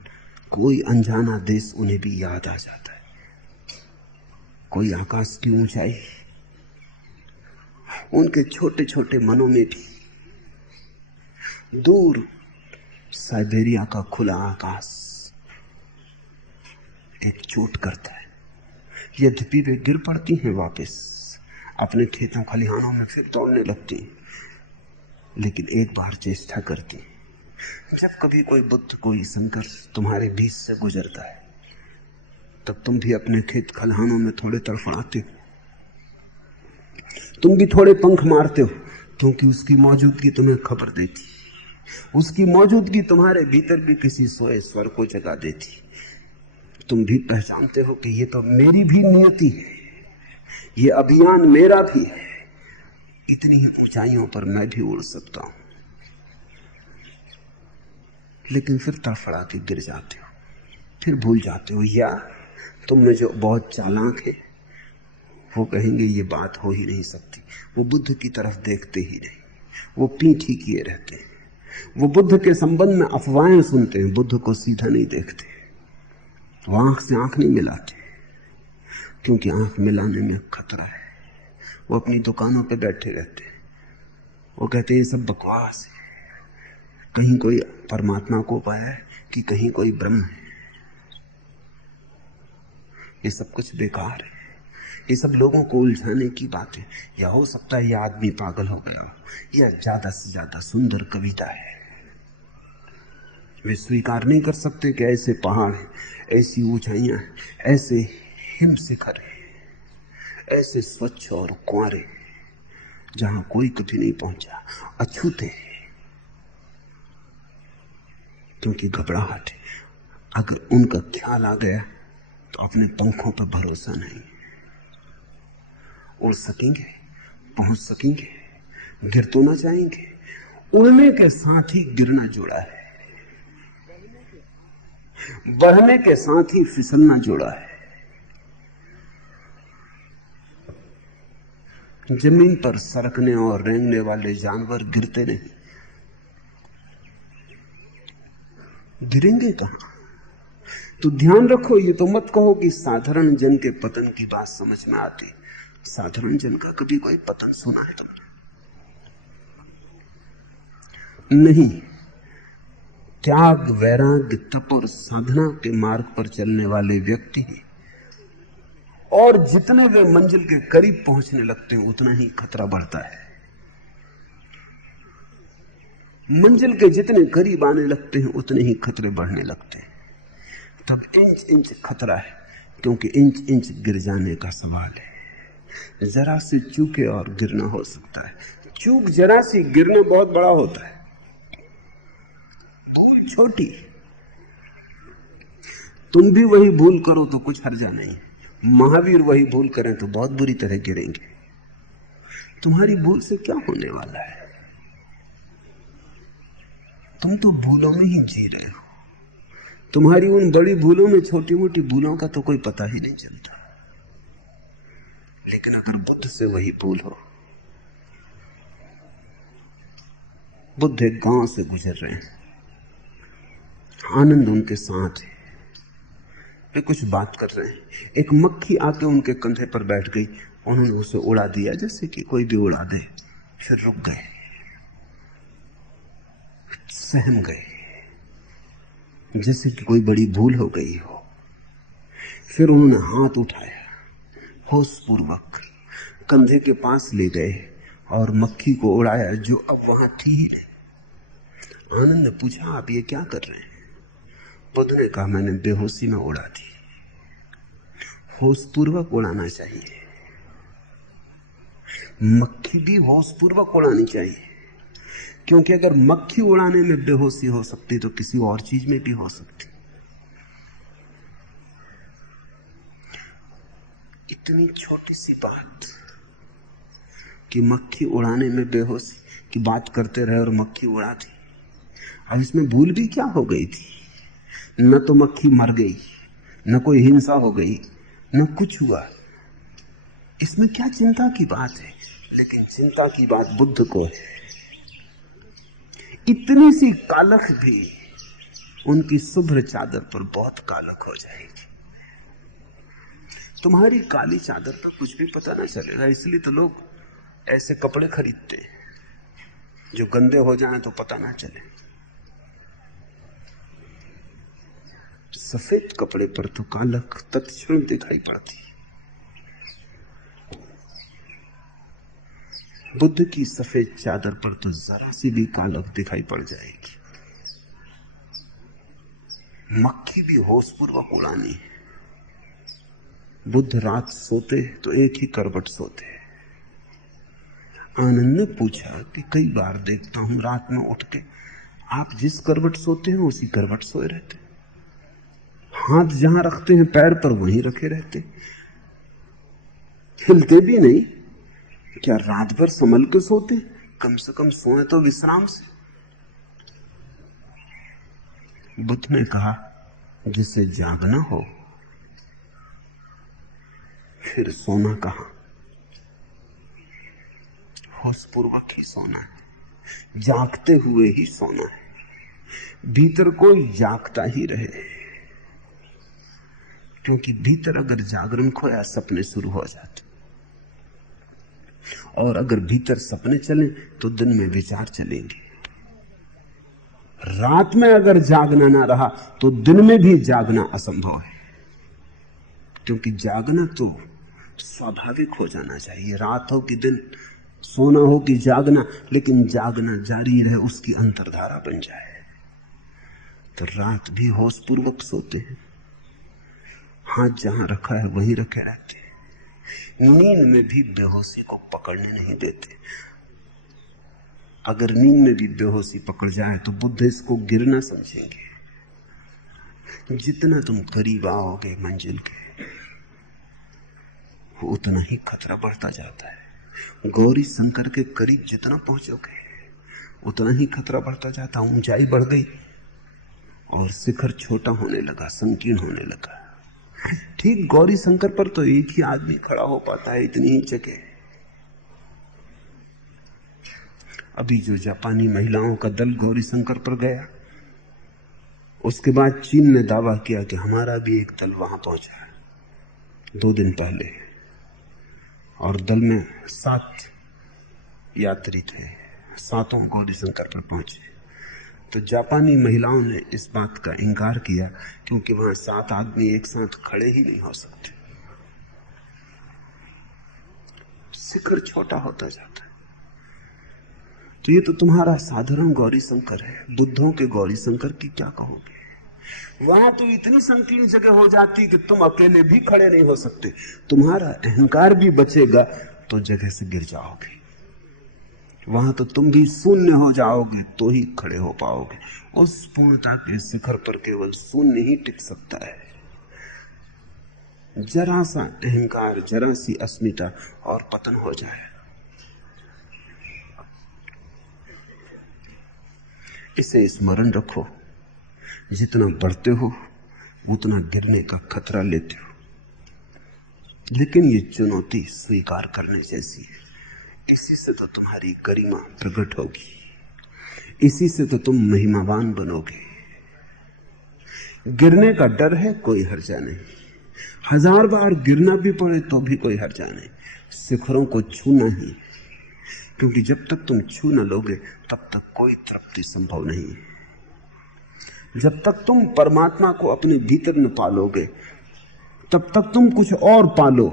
कोई अनजाना देश उन्हें भी याद आ जाता है, कोई आकाश की ऊंचाई। उनके छोटे छोटे मनों में भी दूर साइबेरिया का खुला आकाश एक चोट करता है। यद्यपि वे गिर पड़ती हैं, वापस अपने खेतों खलिहानों में फिर दौड़ने लगती हैं, लेकिन एक बार चेष्टा करती हैं। जब कभी कोई बुद्ध, कोई शंकर तुम्हारे बीच से गुजरता है, तब तुम भी अपने खेत खलिहानों में थोड़े तड़फड़ाते हो, तुम भी थोड़े पंख मारते हो, क्योंकि उसकी मौजूदगी तुम्हें खबर देती, उसकी मौजूदगी तुम्हारे भीतर भी किसी सोए स्वर को जगा देती। तुम भी पहचानते हो कि ये तो मेरी भी नियति है, ये अभियान मेरा भी है, इतनी ही ऊंचाइयों पर मैं भी उड़ सकता हूं। लेकिन फिर तड़फड़ा के गिर जाते हो, फिर भूल जाते हो, या तुम में जो बहुत चालाक है वो कहेंगे ये बात हो ही नहीं सकती। वो बुद्ध की तरफ देखते ही नहीं, वो पीठ ही किए रहते हैं, वो बुद्ध के संबंध में अफवाहें सुनते हैं, बुद्ध को सीधा नहीं देखते, वो आंख से आंख नहीं मिलाते, क्योंकि आंख मिलाने में खतरा है। वो अपनी दुकानों पे बैठे रहते हैं, वो कहते हैं ये सब बकवास है, कहीं कोई परमात्मा को पाया है कि कहीं कोई ब्रह्म है, ये सब कुछ बेकार है, ये सब लोगों को उलझाने की बात है, या हो सकता है ये आदमी पागल हो गया, या ज्यादा से ज्यादा सुंदर कविता है। वे स्वीकार नहीं कर सकते कि ऐसे पहाड़ हैं, ऐसी ऊंचाइयां हैं, ऐसे हिम शिखर हैं, ऐसे स्वच्छ और कुंवारे जहां कोई कभी नहीं पहुंचा, अछूते, क्योंकि घबराहट है। अगर उनका ख्याल आ गया तो अपने पंखों पर भरोसा नहीं, उड़ सकेंगे, पहुंच सकेंगे, गिर तो ना जाएंगे। उड़ने के साथ ही गिरना जुड़ा है, बढ़ने के साथ ही फिसलना जुड़ा है। जमीन पर सरकने और रेंगने वाले जानवर गिरते नहीं, गिरेंगे कहां? तो ध्यान रखो, ये तो मत कहो कि साधारण जन के पतन की बात समझ में आती। साधारण जन का कभी कोई पतन सुना है तुमने? नहीं। त्याग, वैराग्य, तप और साधना के मार्ग पर चलने वाले व्यक्ति ही, और जितने वे मंजिल के करीब पहुंचने लगते हैं उतना ही खतरा बढ़ता है। मंजिल के जितने करीब आने लगते हैं उतने ही खतरे बढ़ने लगते हैं। तब इंच इंच खतरा है, क्योंकि इंच इंच गिर जाने का सवाल है। जरा सी चूके और गिरना हो सकता है, चूक जरा सी, गिरना बहुत बड़ा होता है। भूल छोटी, तुम भी वही भूल करो तो कुछ हर्जा नहीं। महावीर वही भूल करें तो बहुत बुरी तरह गिरेंगे। तुम्हारी भूल से क्या होने वाला है? तुम तो भूलों में ही जी रहे हो। तुम्हारी उन बड़ी भूलों में छोटी मोटी भूलों का तो कोई पता ही नहीं चलता। लेकिन अगर बुद्ध से वही भूल हो, बुद्ध एक गांव से गुजर रहे हैं, आनंद उनके साथ है, वे कुछ बात कर रहे हैं। एक मक्खी आके उनके कंधे पर बैठ गई, उन्होंने उसे उड़ा दिया जैसे कि कोई भी उड़ा दे। फिर रुक गए, सहम गए, जैसे कि कोई बड़ी भूल हो गई हो। फिर उन्होंने हाथ उठाया, होशपूर्वक कंधे के पास ले गए और मक्खी को उड़ाया जो अब वहां थी ही नहीं। आनंद ने पूछा, आप ये क्या कर रहे हैं? बुद्ध ने कहा, मैंने बेहोशी में उड़ा दी। होशपूर्वक उड़ाना चाहिए, मक्खी भी होशपूर्वक उड़ानी चाहिए, क्योंकि अगर मक्खी उड़ाने में बेहोशी हो सकती तो किसी और चीज में भी हो सकती। इतनी छोटी सी बात कि मक्खी उड़ाने में बेहोशी की बात करते रहे और मक्खी उड़ा दी। अब इसमें भूल भी क्या हो गई थी? न तो मक्खी मर गई, न कोई हिंसा हो गई, न कुछ हुआ। इसमें क्या चिंता की बात है? लेकिन चिंता की बात बुद्ध को है। इतनी सी कालख भी उनकी शुभ्र चादर पर बहुत कालख हो जाएगी। तुम्हारी काली चादर पर कुछ भी पता ना चलेगा। इसलिए तो लोग ऐसे कपड़े खरीदते हैं जो गंदे हो जाएं तो पता ना चले। सफेद कपड़े पर तो कालख तत्क्षण दिखाई पड़ती। बुद्ध की सफेद चादर पर तो जरा सी भी कालख दिखाई पड़ जाएगी। मक्खी भी होशपूर्वक उड़ानी है। बुद्ध रात सोते तो एक ही करवट सोते। आनंद ने पूछा कि कई बार देखता हूं रात में उठ के आप जिस करवट सोते हैं उसी करवट सोए रहते, हाथ जहां रखते हैं पैर पर वहीं रखे रहते, हिलते भी नहीं। क्या रात भर संभल के सोते? कम से कम सोए तो विश्राम से। बुद्ध ने कहा, जिसे जागना हो फिर सोना कहां? होशपूर्वक ही सोना है, जागते हुए ही सोना है। भीतर कोई जागता ही रहे, क्योंकि भीतर अगर जागरण खोया सपने शुरू हो जाते, और अगर भीतर सपने चले तो दिन में विचार चलेंगे। रात में अगर जागना ना रहा तो दिन में भी जागना असंभव है, क्योंकि जागना तो स्वाभाविक हो जाना चाहिए। रात हो कि दिन, सोना हो कि जागना, लेकिन जागना जारी रहे, उसकी अंतर्धारा बन जाए। तो रात भी होशपूर्वक सोते हैं, हाथ जहां रखा है वहीं रखे रहते हैं। नींद में भी बेहोशी को पकड़ने नहीं देते। अगर नींद में भी बेहोशी पकड़ जाए तो बुद्ध इसको गिरना समझेंगे। जितना तुम करीब आओगे मंजिल के, उतना ही खतरा बढ़ता जाता है। गौरी शंकर के करीब जितना पहुंचोगे उतना ही खतरा बढ़ता जाता। ऊंचाई बढ़ गई और शिखर छोटा होने लगा, संकीर्ण होने लगा। ठीक गौरी शंकर पर तो एक ही आदमी खड़ा हो पाता है, इतनी ही जगह। अभी जो जापानी महिलाओं का दल गौरी शंकर पर गया, उसके बाद चीन ने दावा किया कि हमारा भी एक दल वहां पहुंचा है 2 दिन पहले, और दल में 7 यात्री थे, 7 गौरी शंकर पर पहुंचे। तो जापानी महिलाओं ने इस बात का इंकार किया, क्योंकि वहां 7 आदमी एक साथ खड़े ही नहीं हो सकते। शिखर छोटा होता जाता है। तो ये तो तुम्हारा साधारण गौरी शंकर है। बुद्धों के गौरी शंकर की क्या कहोगे? वहां तो इतनी संकीर्ण जगह हो जाती कि तुम अकेले भी खड़े नहीं हो सकते। तुम्हारा अहंकार भी बचेगा तो जगह से गिर जाओगे। वहां तो तुम भी शून्य हो जाओगे तो ही खड़े हो पाओगे। उस पूर्णता के शिखर पर केवल शून्य ही टिक सकता है। जरा सा अहंकार, जरा सी अस्मिता और पतन हो जाए। इसे स्मरण रखो। जितना बढ़ते हो उतना गिरने का खतरा लेते हो, लेकिन ये चुनौती स्वीकार करने जैसी है। इसी से तो तुम्हारी गरिमा प्रकट होगी, इसी से तो तुम महिमावान बनोगे। गिरने का डर है, कोई हर्जा नहीं। 1000 बार गिरना भी पड़े तो भी कोई हर्जा नहीं। शिखरों को छूना ही, क्योंकि जब तक तुम छू न लोगे तब तक कोई तृप्ति संभव नहीं है। जब तक तुम परमात्मा को अपने भीतर न पालोगे तब तक तुम कुछ और पालो,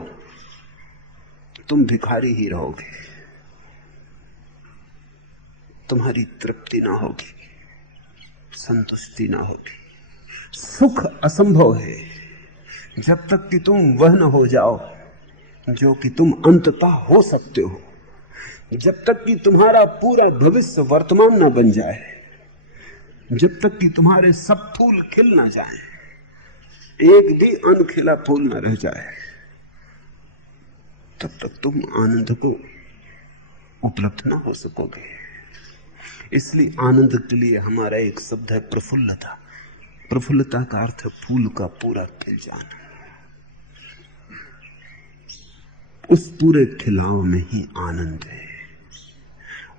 तुम भिखारी ही रहोगे। तुम्हारी तृप्ति ना होगी, संतुष्टि ना होगी। सुख असंभव है जब तक कि तुम वह न हो जाओ जो कि तुम अंततः हो सकते हो। जब तक कि तुम्हारा पूरा भविष्य वर्तमान ना बन जाए, जब तक कि तुम्हारे सब फूल खिल ना जाए, एक भी अनखिला फूल ना रह जाए, तब तक तुम आनंद को उपलब्ध ना हो सकोगे। इसलिए आनंद के लिए हमारा एक शब्द है प्रफुल्लता। प्रफुल्लता का अर्थ है फूल का पूरा खिल जाना। उस पूरे खिलाव में ही आनंद है।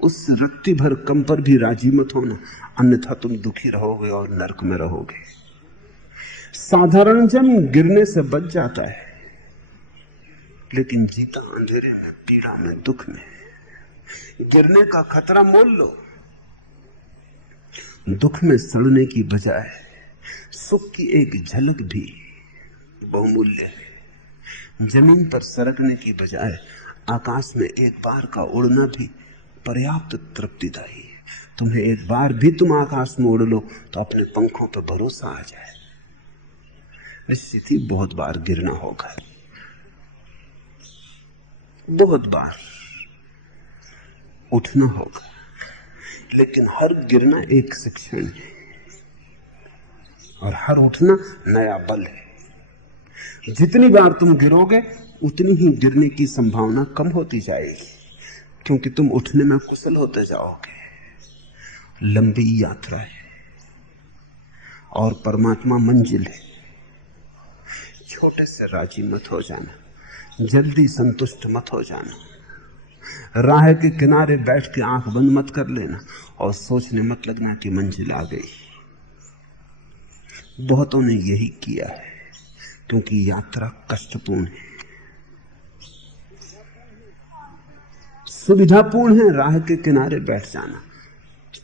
उस रत्ती भर कम पर भी राजी मत होना, अन्यथा तुम दुखी रहोगे और नरक में रहोगे। साधारण जन गिरने से बच जाता है, लेकिन जीता अंधेरे में, पीड़ा में, दुख में। गिरने का खतरा मोल लो। दुख में सड़ने की बजाय सुख की एक झलक भी बहुमूल्य है। जमीन पर सरकने की बजाय आकाश में एक बार का उड़ना भी पर्याप्त तृप्तिदायी है। तुम्हें एक बार भी तुम आकाश में उड़ लो तो अपने पंखों पर भरोसा आ जाए। निश्चित ही बहुत बार गिरना होगा, बहुत बार उठना होगा, लेकिन हर गिरना एक शिक्षण है और हर उठना नया बल है। जितनी बार तुम गिरोगे उतनी ही गिरने की संभावना कम होती जाएगी, क्योंकि तुम उठने में कुशल होते जाओगे। लंबी यात्रा है और परमात्मा मंजिल है। छोटे से राजी मत हो जाना, जल्दी संतुष्ट मत हो जाना। राह के किनारे बैठ के आंख बंद मत कर लेना और सोचने मत लगना कि मंजिल आ गई। बहुतों ने यही किया है, क्योंकि यात्रा कष्टपूर्ण है। सुविधापूर्ण है राह के किनारे बैठ जाना,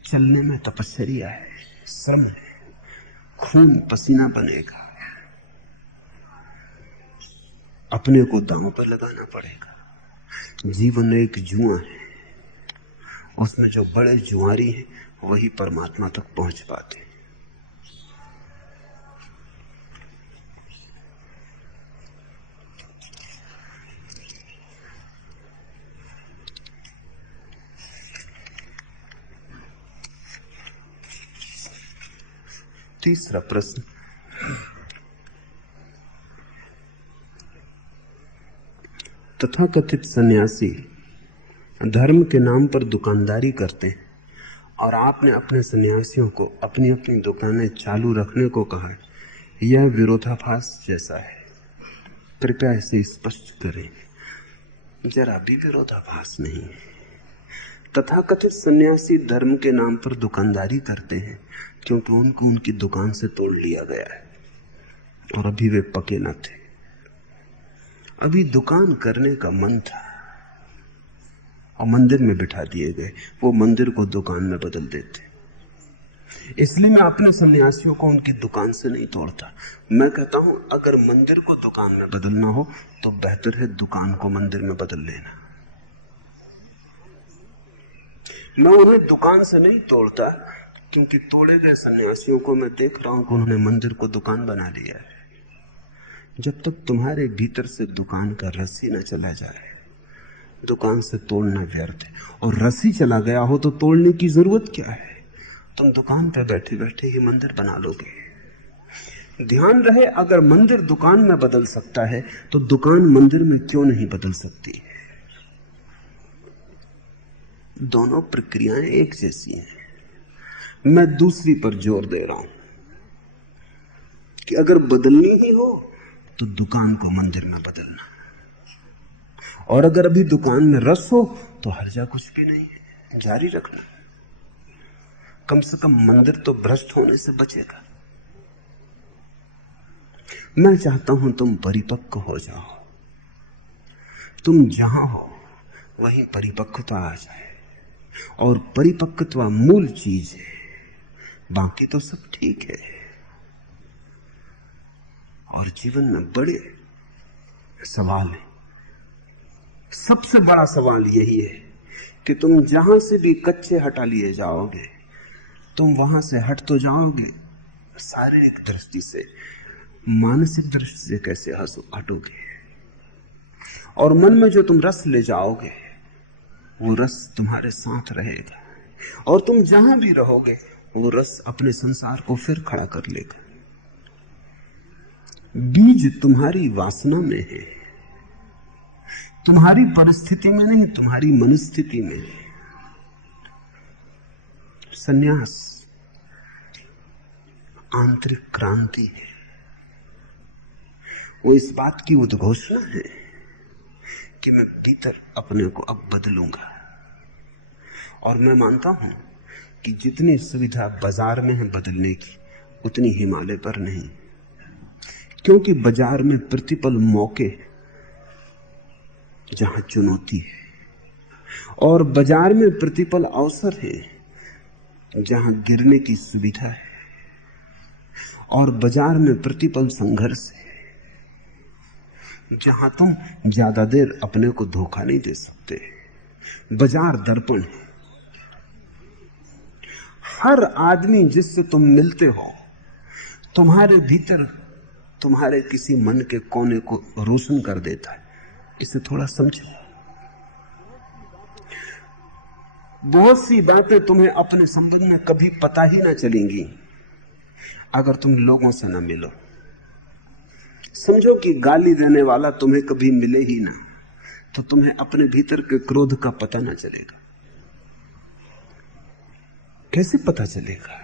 चलने में तपस्या है, श्रम है, खून पसीना बनेगा, अपने को दांव पर लगाना पड़ेगा। जीवन एक जुआ है, उसमें जो बड़े जुआरी हैं वही परमात्मा तक पहुंच पाते। तीसरा प्रश्न, तथाकथित सन्यासी धर्म के नाम पर दुकानदारी करते हैं और आपने अपने सन्यासियों को अपनी अपनी दुकानें चालू रखने को कहा। यह विरोधाभास जैसा है, कृपया इसे स्पष्ट करें। जरा भी विरोधाभास नहीं है। तथाकथित सन्यासी धर्म के नाम पर दुकानदारी करते हैं क्योंकि उनको उनकी दुकान से तोड़ लिया गया है और अभी वे पके न थे। अभी दुकान करने का मन था और मंदिर में बिठा दिए गए, वो मंदिर को दुकान में बदल देते। इसलिए मैं अपने सन्यासियों को उनकी दुकान से नहीं तोड़ता। मैं कहता हूं अगर मंदिर को दुकान में बदलना हो तो बेहतर है दुकान को मंदिर में बदल लेना। मैं उन्हें दुकान से नहीं तोड़ता, क्योंकि तोड़े गए सन्यासियों को मैं देख रहा हूं कि उन्होंने मंदिर को दुकान बना लिया है। जब तक तुम्हारे भीतर से दुकान का रस ही न चला जाए, दुकान से तोड़ना व्यर्थ है। और रस ही चला गया हो तो तोड़ने की जरूरत क्या है? तुम दुकान पर बैठे बैठे ही मंदिर बना लोगे। ध्यान रहे, अगर मंदिर दुकान में बदल सकता है तो दुकान मंदिर में क्यों नहीं बदल सकती? दोनों प्रक्रियाएं एक जैसी हैं। मैं दूसरी पर जोर दे रहा हूं कि अगर बदलनी ही हो तो दुकान को मंदिर में बदलना, और अगर अभी दुकान में रस हो तो हर्जा कुछ भी नहीं है, जारी रखना। कम से कम मंदिर तो भ्रष्ट होने से बचेगा। मैं चाहता हूं तुम परिपक्व हो जाओ। तुम जहां हो वहीं परिपक्वता आ जाए, और परिपक्वता मूल चीज है, बाकी तो सब ठीक है। और जीवन में बड़े सवाल है। सबसे बड़ा सवाल यही है कि तुम जहां से भी कच्चे हटा लिए जाओगे, तुम वहां से हट तो जाओगे शारीरिक दृष्टि से, मानसिक दृष्टि से कैसे हटोगे? और मन में जो तुम रस ले जाओगे वो रस तुम्हारे साथ रहेगा, और तुम जहां भी रहोगे वो रस अपने संसार को फिर खड़ा कर लेगा। बीज तुम्हारी वासना में है, तुम्हारी परिस्थिति में नहीं, तुम्हारी मनस्थिति में। संन्यास आंतरिक क्रांति है। वो इस बात की उद्घोषणा है कि मैं भीतर अपने को अब बदलूंगा। और मैं मानता हूं कि जितनी सुविधा बाजार में है बदलने की, उतनी हिमालय पर नहीं, क्योंकि बाजार में प्रतिपल मौके जहां चुनौती है, और बाजार में प्रतिपल अवसर है जहां गिरने की सुविधा है, और बाजार में प्रतिपल संघर्ष है जहां तुम ज्यादा देर अपने को धोखा नहीं दे सकते। बाजार दर्पण है। हर आदमी जिससे तुम मिलते हो तुम्हारे भीतर तुम्हारे किसी मन के कोने को रोशन कर देता है। इसे थोड़ा समझो। बहुत सी बातें तुम्हें अपने संबंध में कभी पता ही ना चलेंगी अगर तुम लोगों से ना मिलो। समझो कि गाली देने वाला तुम्हें कभी मिले ही ना, तो तुम्हें अपने भीतर के क्रोध का पता ना चलेगा। कैसे पता चलेगा?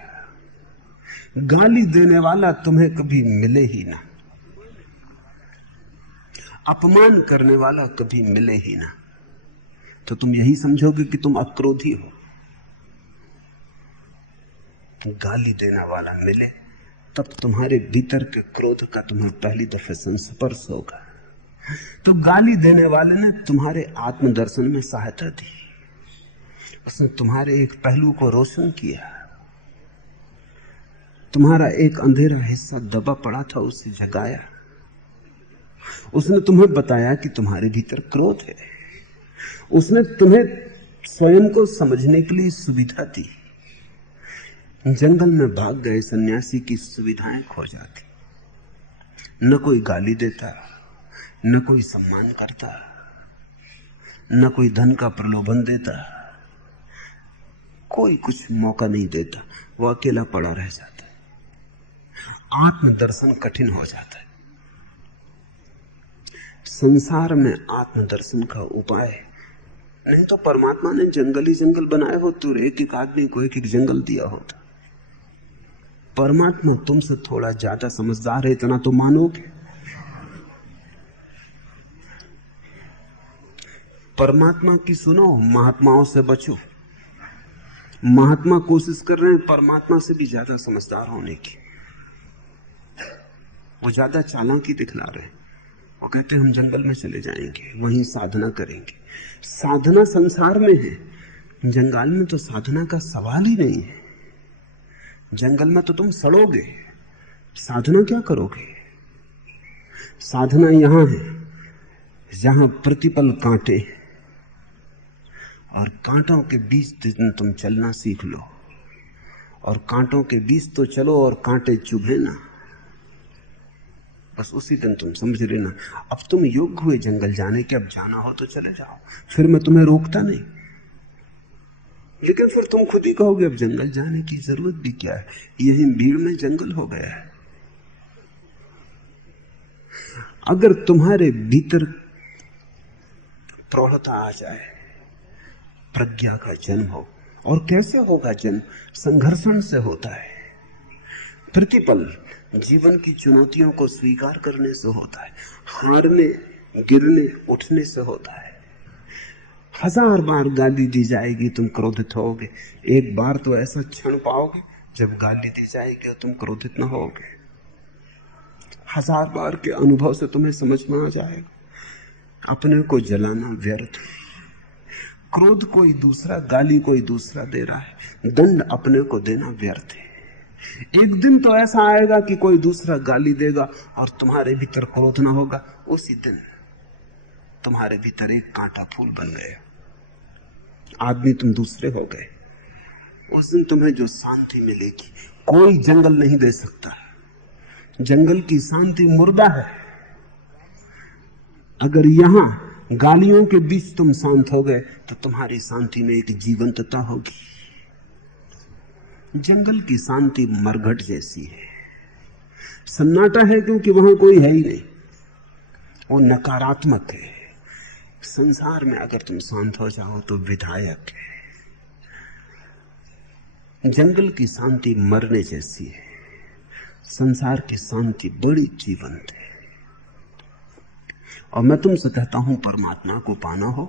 गाली देने वाला तुम्हें कभी मिले ही ना, अपमान करने वाला कभी मिले ही ना, तो तुम यही समझोगे कि तुम अक्रोधी हो। गाली देने वाला मिले तब तुम्हारे भीतर के क्रोध का तुम्हें पहली दफे संस्पर्श होगा। तो गाली देने वाले ने तुम्हारे आत्मदर्शन में सहायता दी, उसने तुम्हारे एक पहलू को रोशन किया। तुम्हारा एक अंधेरा हिस्सा दबा पड़ा था, उसे जगाया। उसने तुम्हें बताया कि तुम्हारे भीतर क्रोध है। उसने तुम्हें स्वयं को समझने के लिए सुविधा दी। जंगल में भाग गए सन्यासी की सुविधाएं खो जाती। न कोई गाली देता, न कोई सम्मान करता, न कोई धन का प्रलोभन देता, कोई कुछ मौका नहीं देता। वो अकेला पड़ा रह जाता है। आत्मदर्शन कठिन हो जाता है। संसार में आत्मदर्शन का उपाय नहीं तो परमात्मा ने जंगल ही जंगल बनाए हो, तो एक एक आदमी को एक एक जंगल दिया होता। परमात्मा तुमसे थोड़ा ज्यादा समझदार है, इतना तो मानोगे। परमात्मा की सुनो, महात्माओं से बचो। महात्मा कोशिश कर रहे हैं परमात्मा से भी ज्यादा समझदार होने की। वो ज्यादा चालाकी दिखला रहे हैं। वो कहते हैं हम जंगल में चले जाएंगे, वहीं साधना करेंगे। साधना संसार में है, जंगल में तो साधना का सवाल ही नहीं है। जंगल में तो तुम सड़ोगे, साधना क्या करोगे? साधना यहां है जहां प्रतिपल कांटे और कांटों के बीच दिन तुम चलना सीख लो, और कांटों के बीच तो चलो और कांटे चुभे ना, बस उसी दिन तुम समझ लेना अब तुम योग्य हुए जंगल जाने के, अब जाना हो तो चले जाओ, फिर मैं तुम्हें रोकता नहीं। लेकिन फिर तुम खुद ही कहोगे अब जंगल जाने की जरूरत भी क्या है, यही भीड़ में जंगल हो गया है। अगर तुम्हारे भीतर प्रौढ़ता आ जाए, प्रज्ञा का जन्म हो, और कैसे होगा जन्म? संघर्षण से होता है, प्रतिपल जीवन की चुनौतियों को स्वीकार करने से होता है, हारने गिरने उठने से होता है। 1000 बार गाली दी जाएगी तुम क्रोधित होगे, एक बार तो ऐसा क्षण पाओगे जब गाली दी जाएगी और तुम क्रोधित न होगे। 1000 बार के अनुभव से तुम्हें समझ में आ जाएगा अपने को जलाना व्यर्थ है। क्रोध कोई दूसरा, गाली कोई दूसरा दे रहा है, दंड अपने को देना व्यर्थ है। एक दिन तो ऐसा आएगा कि कोई दूसरा गाली देगा और तुम्हारे भीतर क्रोध ना होगा, उसी दिन तुम्हारे भीतर एक कांटा फूल बन गया, आदमी तुम दूसरे हो गए। उस दिन तुम्हें जो शांति मिलेगी कोई जंगल नहीं दे सकता। जंगल की शांति मुर्दा है। अगर यहां गालियों के बीच तुम शांत हो गए तो तुम्हारी शांति में एक जीवंतता होगी। जंगल की शांति मरघट जैसी है, सन्नाटा है क्योंकि वहां कोई है ही नहीं, वो नकारात्मक है। संसार में अगर तुम शांत हो जाओ तो विधायक है। जंगल की शांति मरने जैसी है, संसार की शांति बड़ी जीवंत है। और मैं तुमसे कहता हूं परमात्मा को पाना हो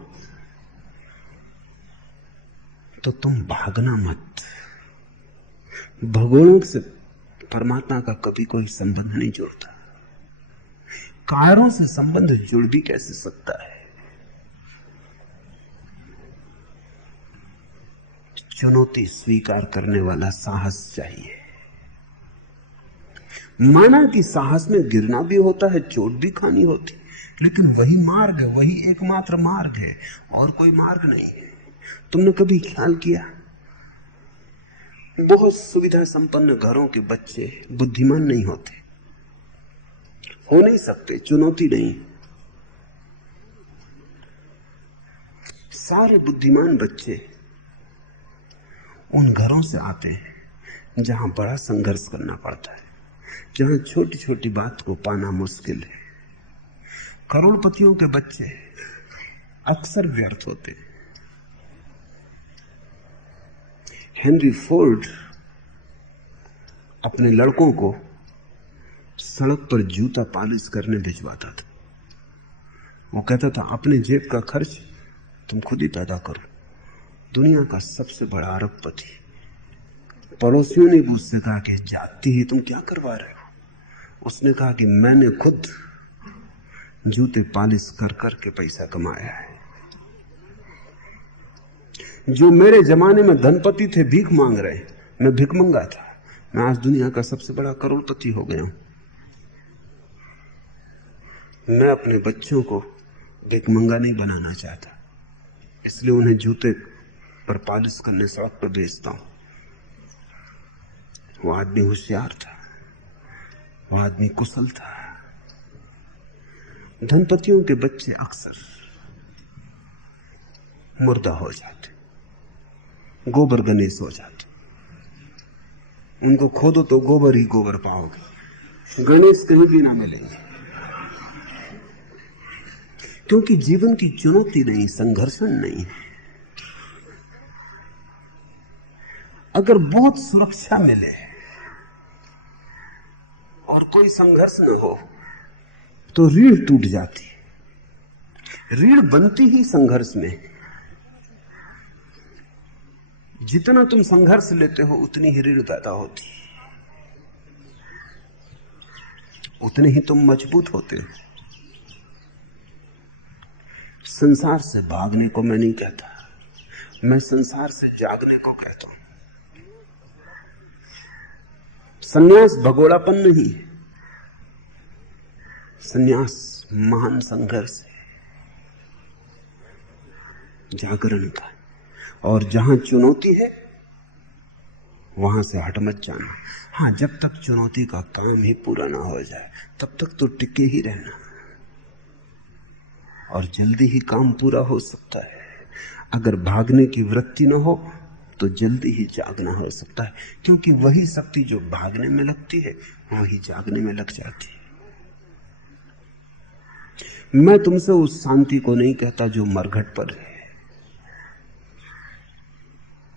तो तुम भागना मत। भगवान से परमात्मा का कभी कोई संबंध नहीं जुड़ता। कायरों से संबंध जुड़ भी कैसे सकता है? चुनौती स्वीकार करने वाला साहस चाहिए। माना कि साहस में गिरना भी होता है, चोट भी खानी होती, लेकिन वही मार्ग है, वही एकमात्र मार्ग है, और कोई मार्ग नहीं है। तुमने कभी ख्याल किया बहुत सुविधा संपन्न घरों के बच्चे बुद्धिमान नहीं होते, हो नहीं सकते, चुनौती नहीं। सारे बुद्धिमान बच्चे उन घरों से आते हैं जहां बड़ा संघर्ष करना पड़ता है, जहां छोटी छोटी बात को पाना मुश्किल है। करोड़पतियों के बच्चे अक्सर व्यर्थ होते हैं। हेनरी फोर्ड अपने लड़कों को सड़क पर जूता पॉलिश करने भिजवाता था। वो कहता था अपने जेब का खर्च तुम खुद ही पैदा करो। दुनिया का सबसे बड़ा अरबपति। पड़ोसियों ने भी उससे कहा कि जाती ही तुम क्या करवा रहे हो? उसने कहा कि मैंने खुद जूते पॉलिश कर कर के पैसा कमाया है। जो मेरे जमाने में धनपति थे भीख मांग रहे, मैं भिखमंगा था, मैं आज दुनिया का सबसे बड़ा करोड़पति हो गया हूं। मैं अपने बच्चों को भिखमंगा नहीं बनाना चाहता, इसलिए उन्हें जूते पर पॉलिश करने सड़क पर भेजता हूं। वो आदमी होशियार था, वो आदमी कुशल था। धनपतियों के बच्चे अक्सर मुर्दा हो जाते, गोबर गणेश हो जाते। उनको खोदो तो गोबर ही गोबर पाओगे, गणेश कहीं भी ना मिलेंगे। क्योंकि जीवन की चुनौती नहीं, संघर्षण नहीं। अगर बहुत सुरक्षा मिले और कोई संघर्ष न हो तो रीढ़ टूट जाती। रीढ़ बनती ही संघर्ष में। जितना तुम संघर्ष लेते हो उतनी ही रीढ़ पैदा होती, उतने ही तुम मजबूत होते हो। संसार से भागने को मैं नहीं कहता, मैं संसार से जागने को कहता हूं। संन्यास भगोड़ापन नहीं, संन्यास महान संघर्ष है, जागरण का। और जहां चुनौती है वहां से हट मत जाना। हाँ, जब तक चुनौती का काम ही पूरा ना हो जाए तब तक तो टिके ही रहना, और जल्दी ही काम पूरा हो सकता है। अगर भागने की वृत्ति न हो तो जल्दी ही जागना हो सकता है, क्योंकि वही शक्ति जो भागने में लगती है वही जागने में लग जाती है। मैं तुमसे उस शांति को नहीं कहता जो मरघट पर है,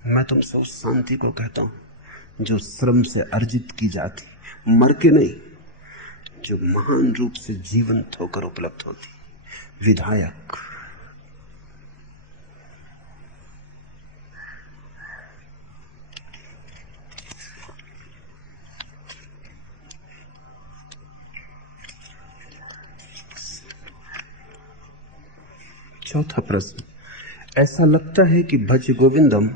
मैं तुमसे उस शांति को कहता हूं जो श्रम से अर्जित की जाती, मर के नहीं, जो महान रूप से जीवंत होकर उपलब्ध होती, विधायक। चौथा प्रश्न, ऐसा लगता है कि भज गोविंदम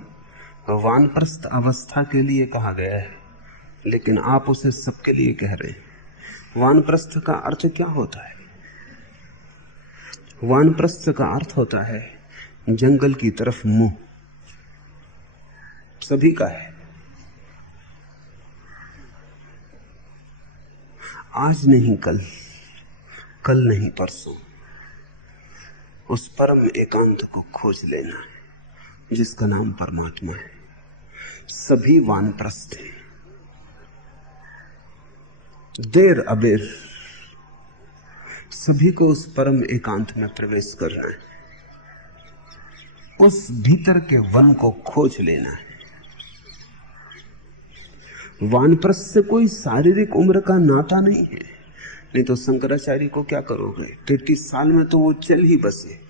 वानप्रस्थ अवस्था के लिए कहा गया है, लेकिन आप उसे सबके लिए कह रहे हैं। वानप्रस्थ का अर्थ क्या होता है? वानप्रस्थ का अर्थ होता है जंगल की तरफ मुंह, सभी का है। आज नहीं कल, कल नहीं परसों, उस परम एकांत को खोज लेना है जिसका नाम परमात्मा है। सभी वानप्रस्थ हैं, देर अबेर सभी को उस परम एकांत में प्रवेश करना है, उस भीतर के वन को खोज लेना है। वानप्रस्थ से कोई शारीरिक उम्र का नाता नहीं है, नहीं तो शंकराचार्य को क्या करोगे? 33 साल में तो वो चल ही बसे,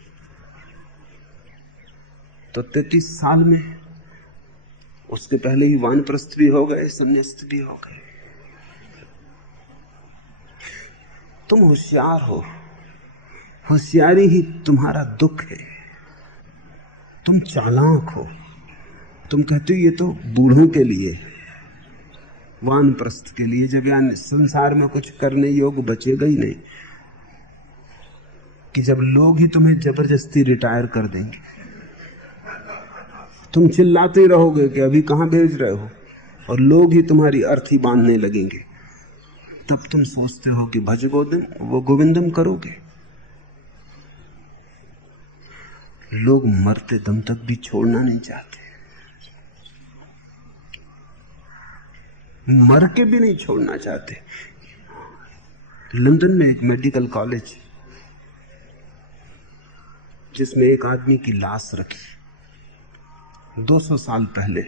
तो 33 साल में उसके पहले ही वानप्रस्थ भी हो गए, संन्यास्त भी हो गए। तुम होशियार हो, होशियारी ही तुम्हारा दुख है। तुम चालाक हो, तुम कहते हो ये तो बूढ़ों के लिए, वानप्रस्थ के लिए जब यहां संसार में कुछ करने योग बचेगा ही नहीं, कि जब लोग ही तुम्हें जबरदस्ती रिटायर कर देंगे, तुम चिल्लाते ही रहोगे कि अभी कहां भेज रहे हो, और लोग ही तुम्हारी अर्थी बांधने लगेंगे, तब तुम सोचते हो कि भज गोविंदम करोगे। लोग मरते दम तक भी छोड़ना नहीं चाहते, मर के भी नहीं छोड़ना चाहते। लंदन में एक मेडिकल कॉलेज जिसमें एक आदमी की लाश रखी, 200 साल पहले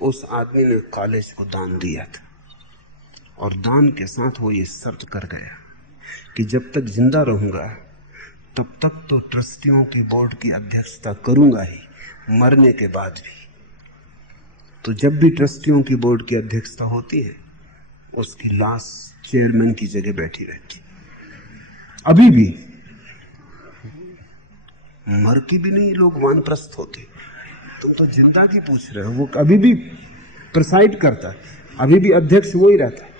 उस आदमी ने कॉलेज को दान दिया था, और दान के साथ वो ये शर्त कर गया कि जब तक जिंदा रहूंगा तब तक तो ट्रस्टियों के बोर्ड की अध्यक्षता करूंगा ही, मरने के बाद भी। तो जब भी ट्रस्टियों की बोर्ड की अध्यक्षता होती है, उसकी लाश चेयरमैन की जगह बैठी रहती। अभी भी मर के भी नहीं लोग वानप्रस्थ होते। तुम तो जिंदा की पूछ रहे हो, वो अभी भी प्रिसाइड करता है, अभी भी अध्यक्ष वो ही रहता है,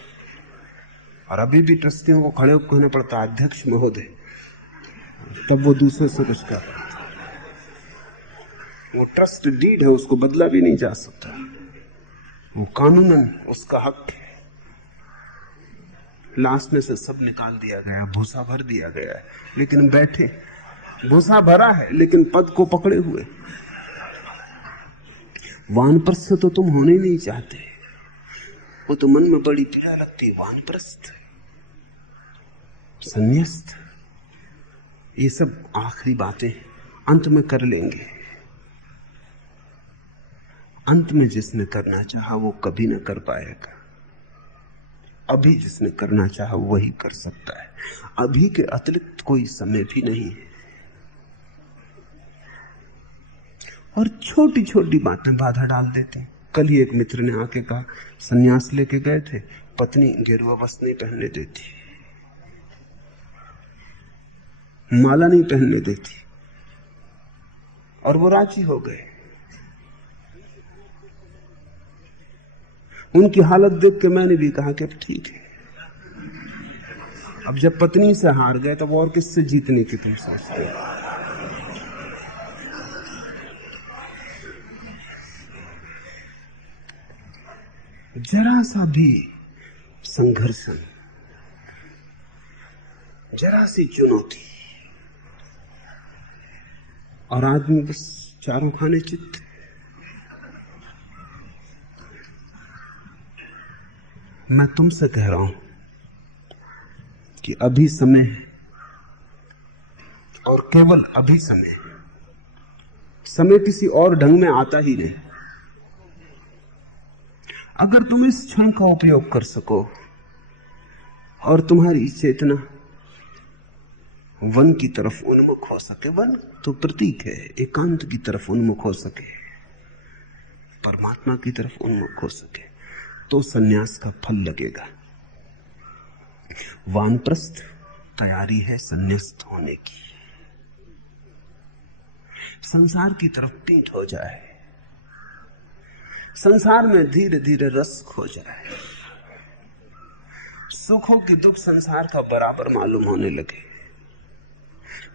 और अभी भी ट्रस्टियों को खड़े होकर कहना पड़ता है अध्यक्ष महोदय, तब वो दूसरे से कुछ कर। वो ट्रस्ट डीड है, उसको बदला भी नहीं जा सकता, वो कानूनन उसका हक है। लाश में से सब निकाल दिया गया, भूसा भर दिया गया है, लेकिन बैठे, भूसा भरा है लेकिन पद को पकड़े हुए। वानप्रस्थ तो तुम होने नहीं चाहते, वो तो मन में बड़ी पीड़ा लगती। वानप्रस्थ, संन्यास्त, ये सब आखिरी बातें अंत में कर लेंगे। अंत में जिसने करना चाहा वो कभी ना कर पाएगा, अभी जिसने करना चाहा वही कर सकता है। अभी के अतिरिक्त कोई समय भी नहीं है, और छोटी छोटी बातें बाधा डाल देते हैं। कल ही एक मित्र ने आके कहा, सन्यास लेके गए थे, पत्नी गेरुआ वस्त्र नहीं पहनने देती, माला नहीं पहनने देती, और वो राजी हो गए। उनकी हालत देख के मैंने भी कहा कि ठीक है, अब जब पत्नी से हार गए तब और किससे जीतने की तुम सोचते हो? जरा सा भी संघर्षण, जरा सी चुनौती और आदमी बस चारों खाने चित्त। मैं तुमसे कह रहा हूं कि अभी समय है और केवल अभी समय। समय किसी और ढंग में आता ही नहीं। अगर तुम इस क्षण का उपयोग कर सको और तुम्हारी चेतना वन की तरफ उन्मुख हो सके, वन तो प्रतीक है, एकांत की तरफ उन्मुख हो सके, परमात्मा की तरफ उन्मुख हो सके, तो सन्यास का फल लगेगा। वानप्रस्थ तैयारी है सन्यास्त होने की। संसार की तरफ पीठ हो जाए, संसार में धीरे धीरे रस खो जाए, सुखों की दुख संसार का बराबर मालूम होने लगे,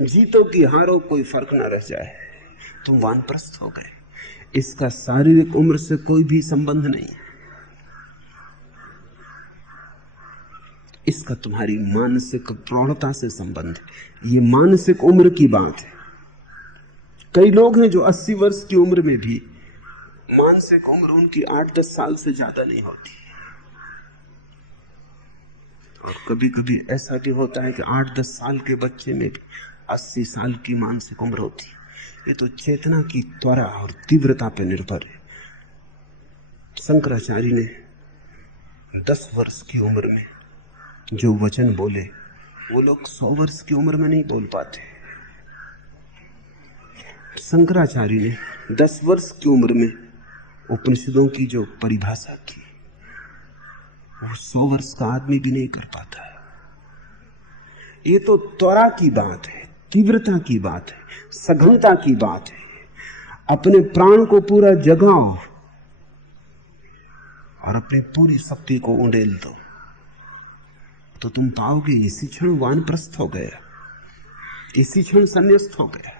जीतो की हारो कोई फर्क न रह जाए, तुम वानप्रस्थ हो गए। इसका शारीरिक उम्र से कोई भी संबंध नहीं, इसका तुम्हारी मानसिक प्रौढ़ता से संबंध है। ये मानसिक उम्र की बात है। कई लोग हैं जो 80 वर्ष की उम्र में भी मानसिक उम्र उनकी 8-10 साल से ज्यादा नहीं होती। और कभी कभी ऐसा भी होता है कि 8-10 साल के बच्चे में भी 80 साल की मानसिक उम्र होती है। ये तो चेतना की त्वरा और तीव्रता पर निर्भर है। शंकराचार्य ने 10 वर्ष की उम्र में जो वचन बोले वो लोग 100 वर्ष की उम्र में नहीं बोल पाते। शंकराचार्य ने 10 वर्ष की उम्र में उपनिषदों की जो परिभाषा की वो 100 वर्ष का आदमी भी नहीं कर पाता। ये तो त्वरा की बात है, तीव्रता की बात है, सघनता की बात है। अपने प्राण को पूरा जगाओ और अपनी पूरी शक्ति को उंडेल दो, तो तुम पाओगे इसी क्षण वानप्रस्थ हो गया, इसी क्षण संन्यास्त हो गया।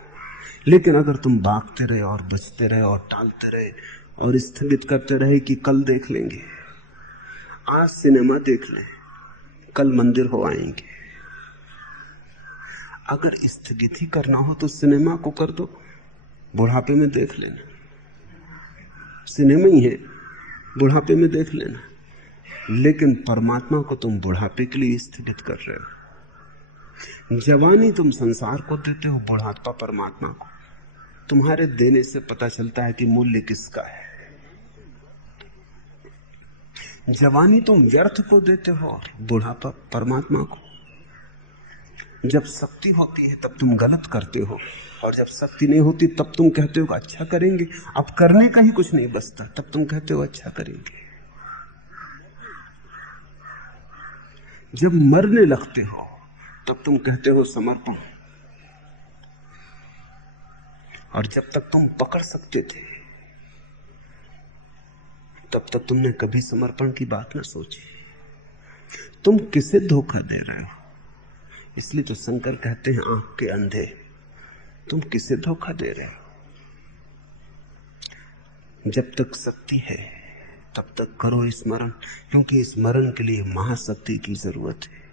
लेकिन अगर तुम भागते रहे और बचते रहे और टालते रहे और स्थगित करते रहे कि कल देख लेंगे, आज सिनेमा देख लें, कल मंदिर हो आएंगे, अगर स्थगित ही करना हो तो सिनेमा को कर दो, बुढ़ापे में देख लेना, सिनेमा ही है, बुढ़ापे में देख लेना। लेकिन परमात्मा को तुम बुढ़ापे के लिए स्थगित कर रहे हो। जवानी तुम संसार को देते हो, बुढ़ापा परमात्मा को। तुम्हारे देने से पता चलता है कि मूल्य किसका है। जवानी तुम व्यर्थ को देते हो, बुढ़ापा परमात्मा को। जब शक्ति होती है तब तुम गलत करते हो, और जब शक्ति नहीं होती तब तुम कहते हो अच्छा करेंगे, अब करने का ही कुछ नहीं बचता, तब तुम कहते हो अच्छा करेंगे। जब मरने लगते हो तब तुम कहते हो समर्पण, और जब तक तुम पकड़ सकते थे तब तक तुमने कभी समर्पण की बात ना सोची। तुम किसे धोखा दे रहे हो? इसलिए तो शंकर कहते हैं आंख के अंधे। तुम किसे धोखा दे रहे हो? जब तक शक्ति है तब तक करो स्मरण, क्योंकि स्मरण के लिए महाशक्ति की जरूरत है।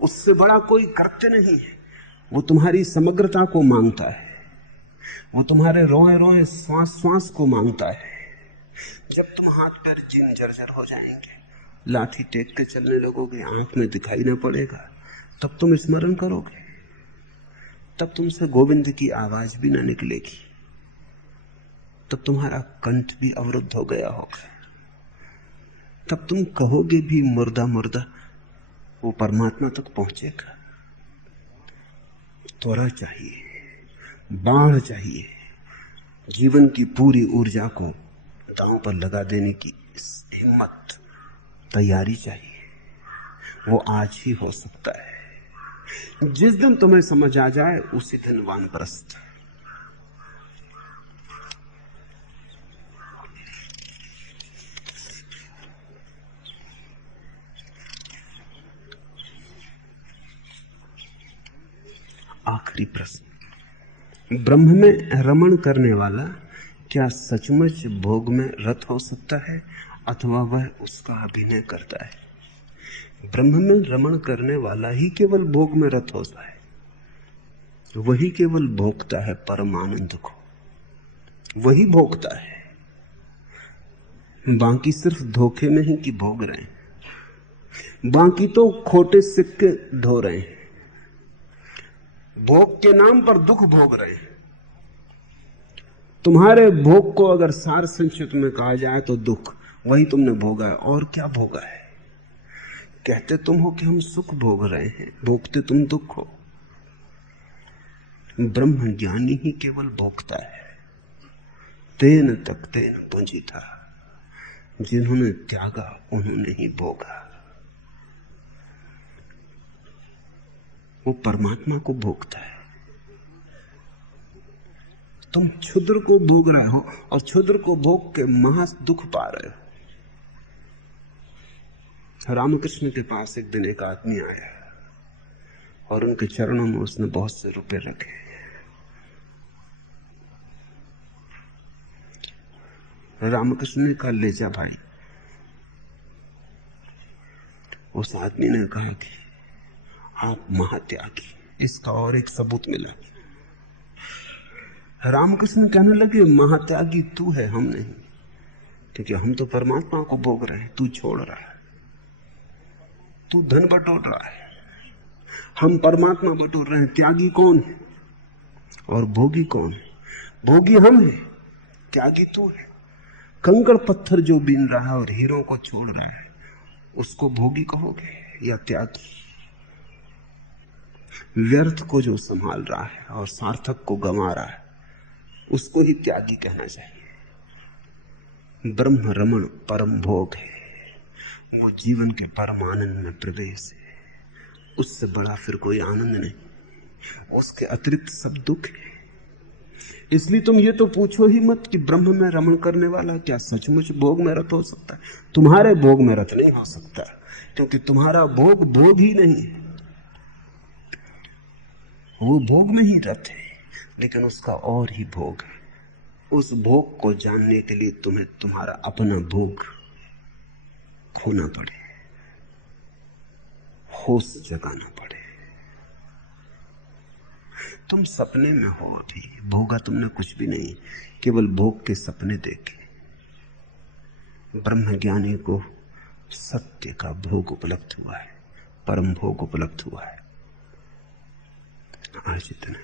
उससे बड़ा कोई कृत्य नहीं है। वो तुम्हारी समग्रता को मांगता है, वो तुम्हारे रोए रोए श्वास श्वास को मांगता है। जब तुम हाथ पैर जिन जर्जर हो जाएंगे, लाठी टेक के चलने लगोगे, आंख में दिखाई ना पड़ेगा, तब तुम स्मरण करोगे। तब तुमसे गोविंद की आवाज भी ना निकलेगी, तब तुम्हारा कंठ भी अवरुद्ध हो गया होगा। तब तुम कहोगे भी मुर्दा मुर्दा, वो परमात्मा तक पहुंचेगा। त्वरा चाहिए, बाढ़ चाहिए, जीवन की पूरी ऊर्जा को दांव पर लगा देने की हिम्मत, तैयारी चाहिए। वो आज ही हो सकता है। जिस दिन तुम्हें समझ आ जाए उसी दिन वानप्रस्थ। आखिरी प्रश्न, ब्रह्म में रमण करने वाला क्या सचमुच भोग में रत हो सकता है अथवा वह उसका अभिनय करता है। ब्रह्म में रमण करने वाला ही केवल भोग में रत होता है, वही केवल भोगता है परम आनंद को, वही भोगता है। बाकी सिर्फ धोखे में ही कि भोग रहे हैं, बाकी तो खोटे सिक्के ढो रहे हैं, भोग के नाम पर दुख भोग रहे हैं। तुम्हारे भोग को अगर सार संक्षिप्त में कहा जाए तो दुख वही तुमने भोगा है। और क्या भोगा है? कहते तुम हो कि हम सुख भोग रहे हैं, भोगते तुम दुख हो। ब्रह्म ज्ञानी ही केवल भोगता है। तेन तक तेन पूंजी था, जिन्होंने त्यागा उन्होंने ही भोगा। वो परमात्मा को भोगता है। तुम क्षुद्र को भोग रहे हो और क्षुद्र को भोग के महा दुख पा रहे हो। रामकृष्ण के पास एक दिन एक आदमी आया और उनके चरणों में उसने बहुत से रुपए रखे। रामकृष्ण ने कहा, ले जा भाई। उस आदमी ने कहा कि आप महात्यागी, इसका और एक सबूत मिला। रामकृष्ण कहने लगे, महात्यागी तू है, हम नहीं, क्योंकि हम तो परमात्मा को भोग रहे हैं, तू छोड़ रहा है, तू धन बटोर रहा है, हम परमात्मा बटोर रहे हैं। त्यागी कौन है और भोगी कौन है? भोगी हम हैं, त्यागी तू है। कंकड़ पत्थर जो बीन रहा है और हीरों को छोड़ रहा है, उसको भोगी कहोगे या त्यागी? व्यर्थ को जो संभाल रहा है और सार्थक को गंवा रहा है, उसको ही त्यागी कहना चाहिए। ब्रह्म रमण परम भोग है, वो जीवन के परम आनंद में प्रवेश है। उससे बड़ा फिर कोई आनंद नहीं, उसके अतिरिक्त सब दुख है। इसलिए तुम ये तो पूछो ही मत कि ब्रह्म में रमण करने वाला क्या सचमुच भोग में रत हो सकता है? तुम्हारे भोग में रत नहीं हो सकता, क्योंकि तुम्हारा भोग भोग ही नहीं है। वो भोग में ही रत है, लेकिन उसका और ही भोग है। उस भोग को जानने के लिए तुम्हें तुम्हारा अपना भोग खोना पड़े, होश जगाना पड़े। तुम सपने में हो, अभी भोगा तुमने कुछ भी नहीं, केवल भोग के सपने देखे। ब्रह्मज्ञानी को सत्य का भोग उपलब्ध हुआ है, परम भोग उपलब्ध हुआ है। आज इतना।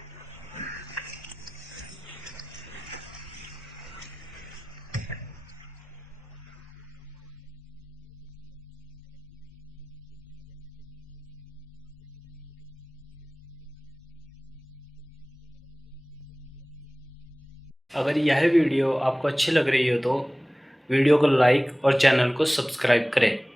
अगर यह वीडियो आपको अच्छी लग रही हो तो वीडियो को लाइक और चैनल को सब्सक्राइब करें।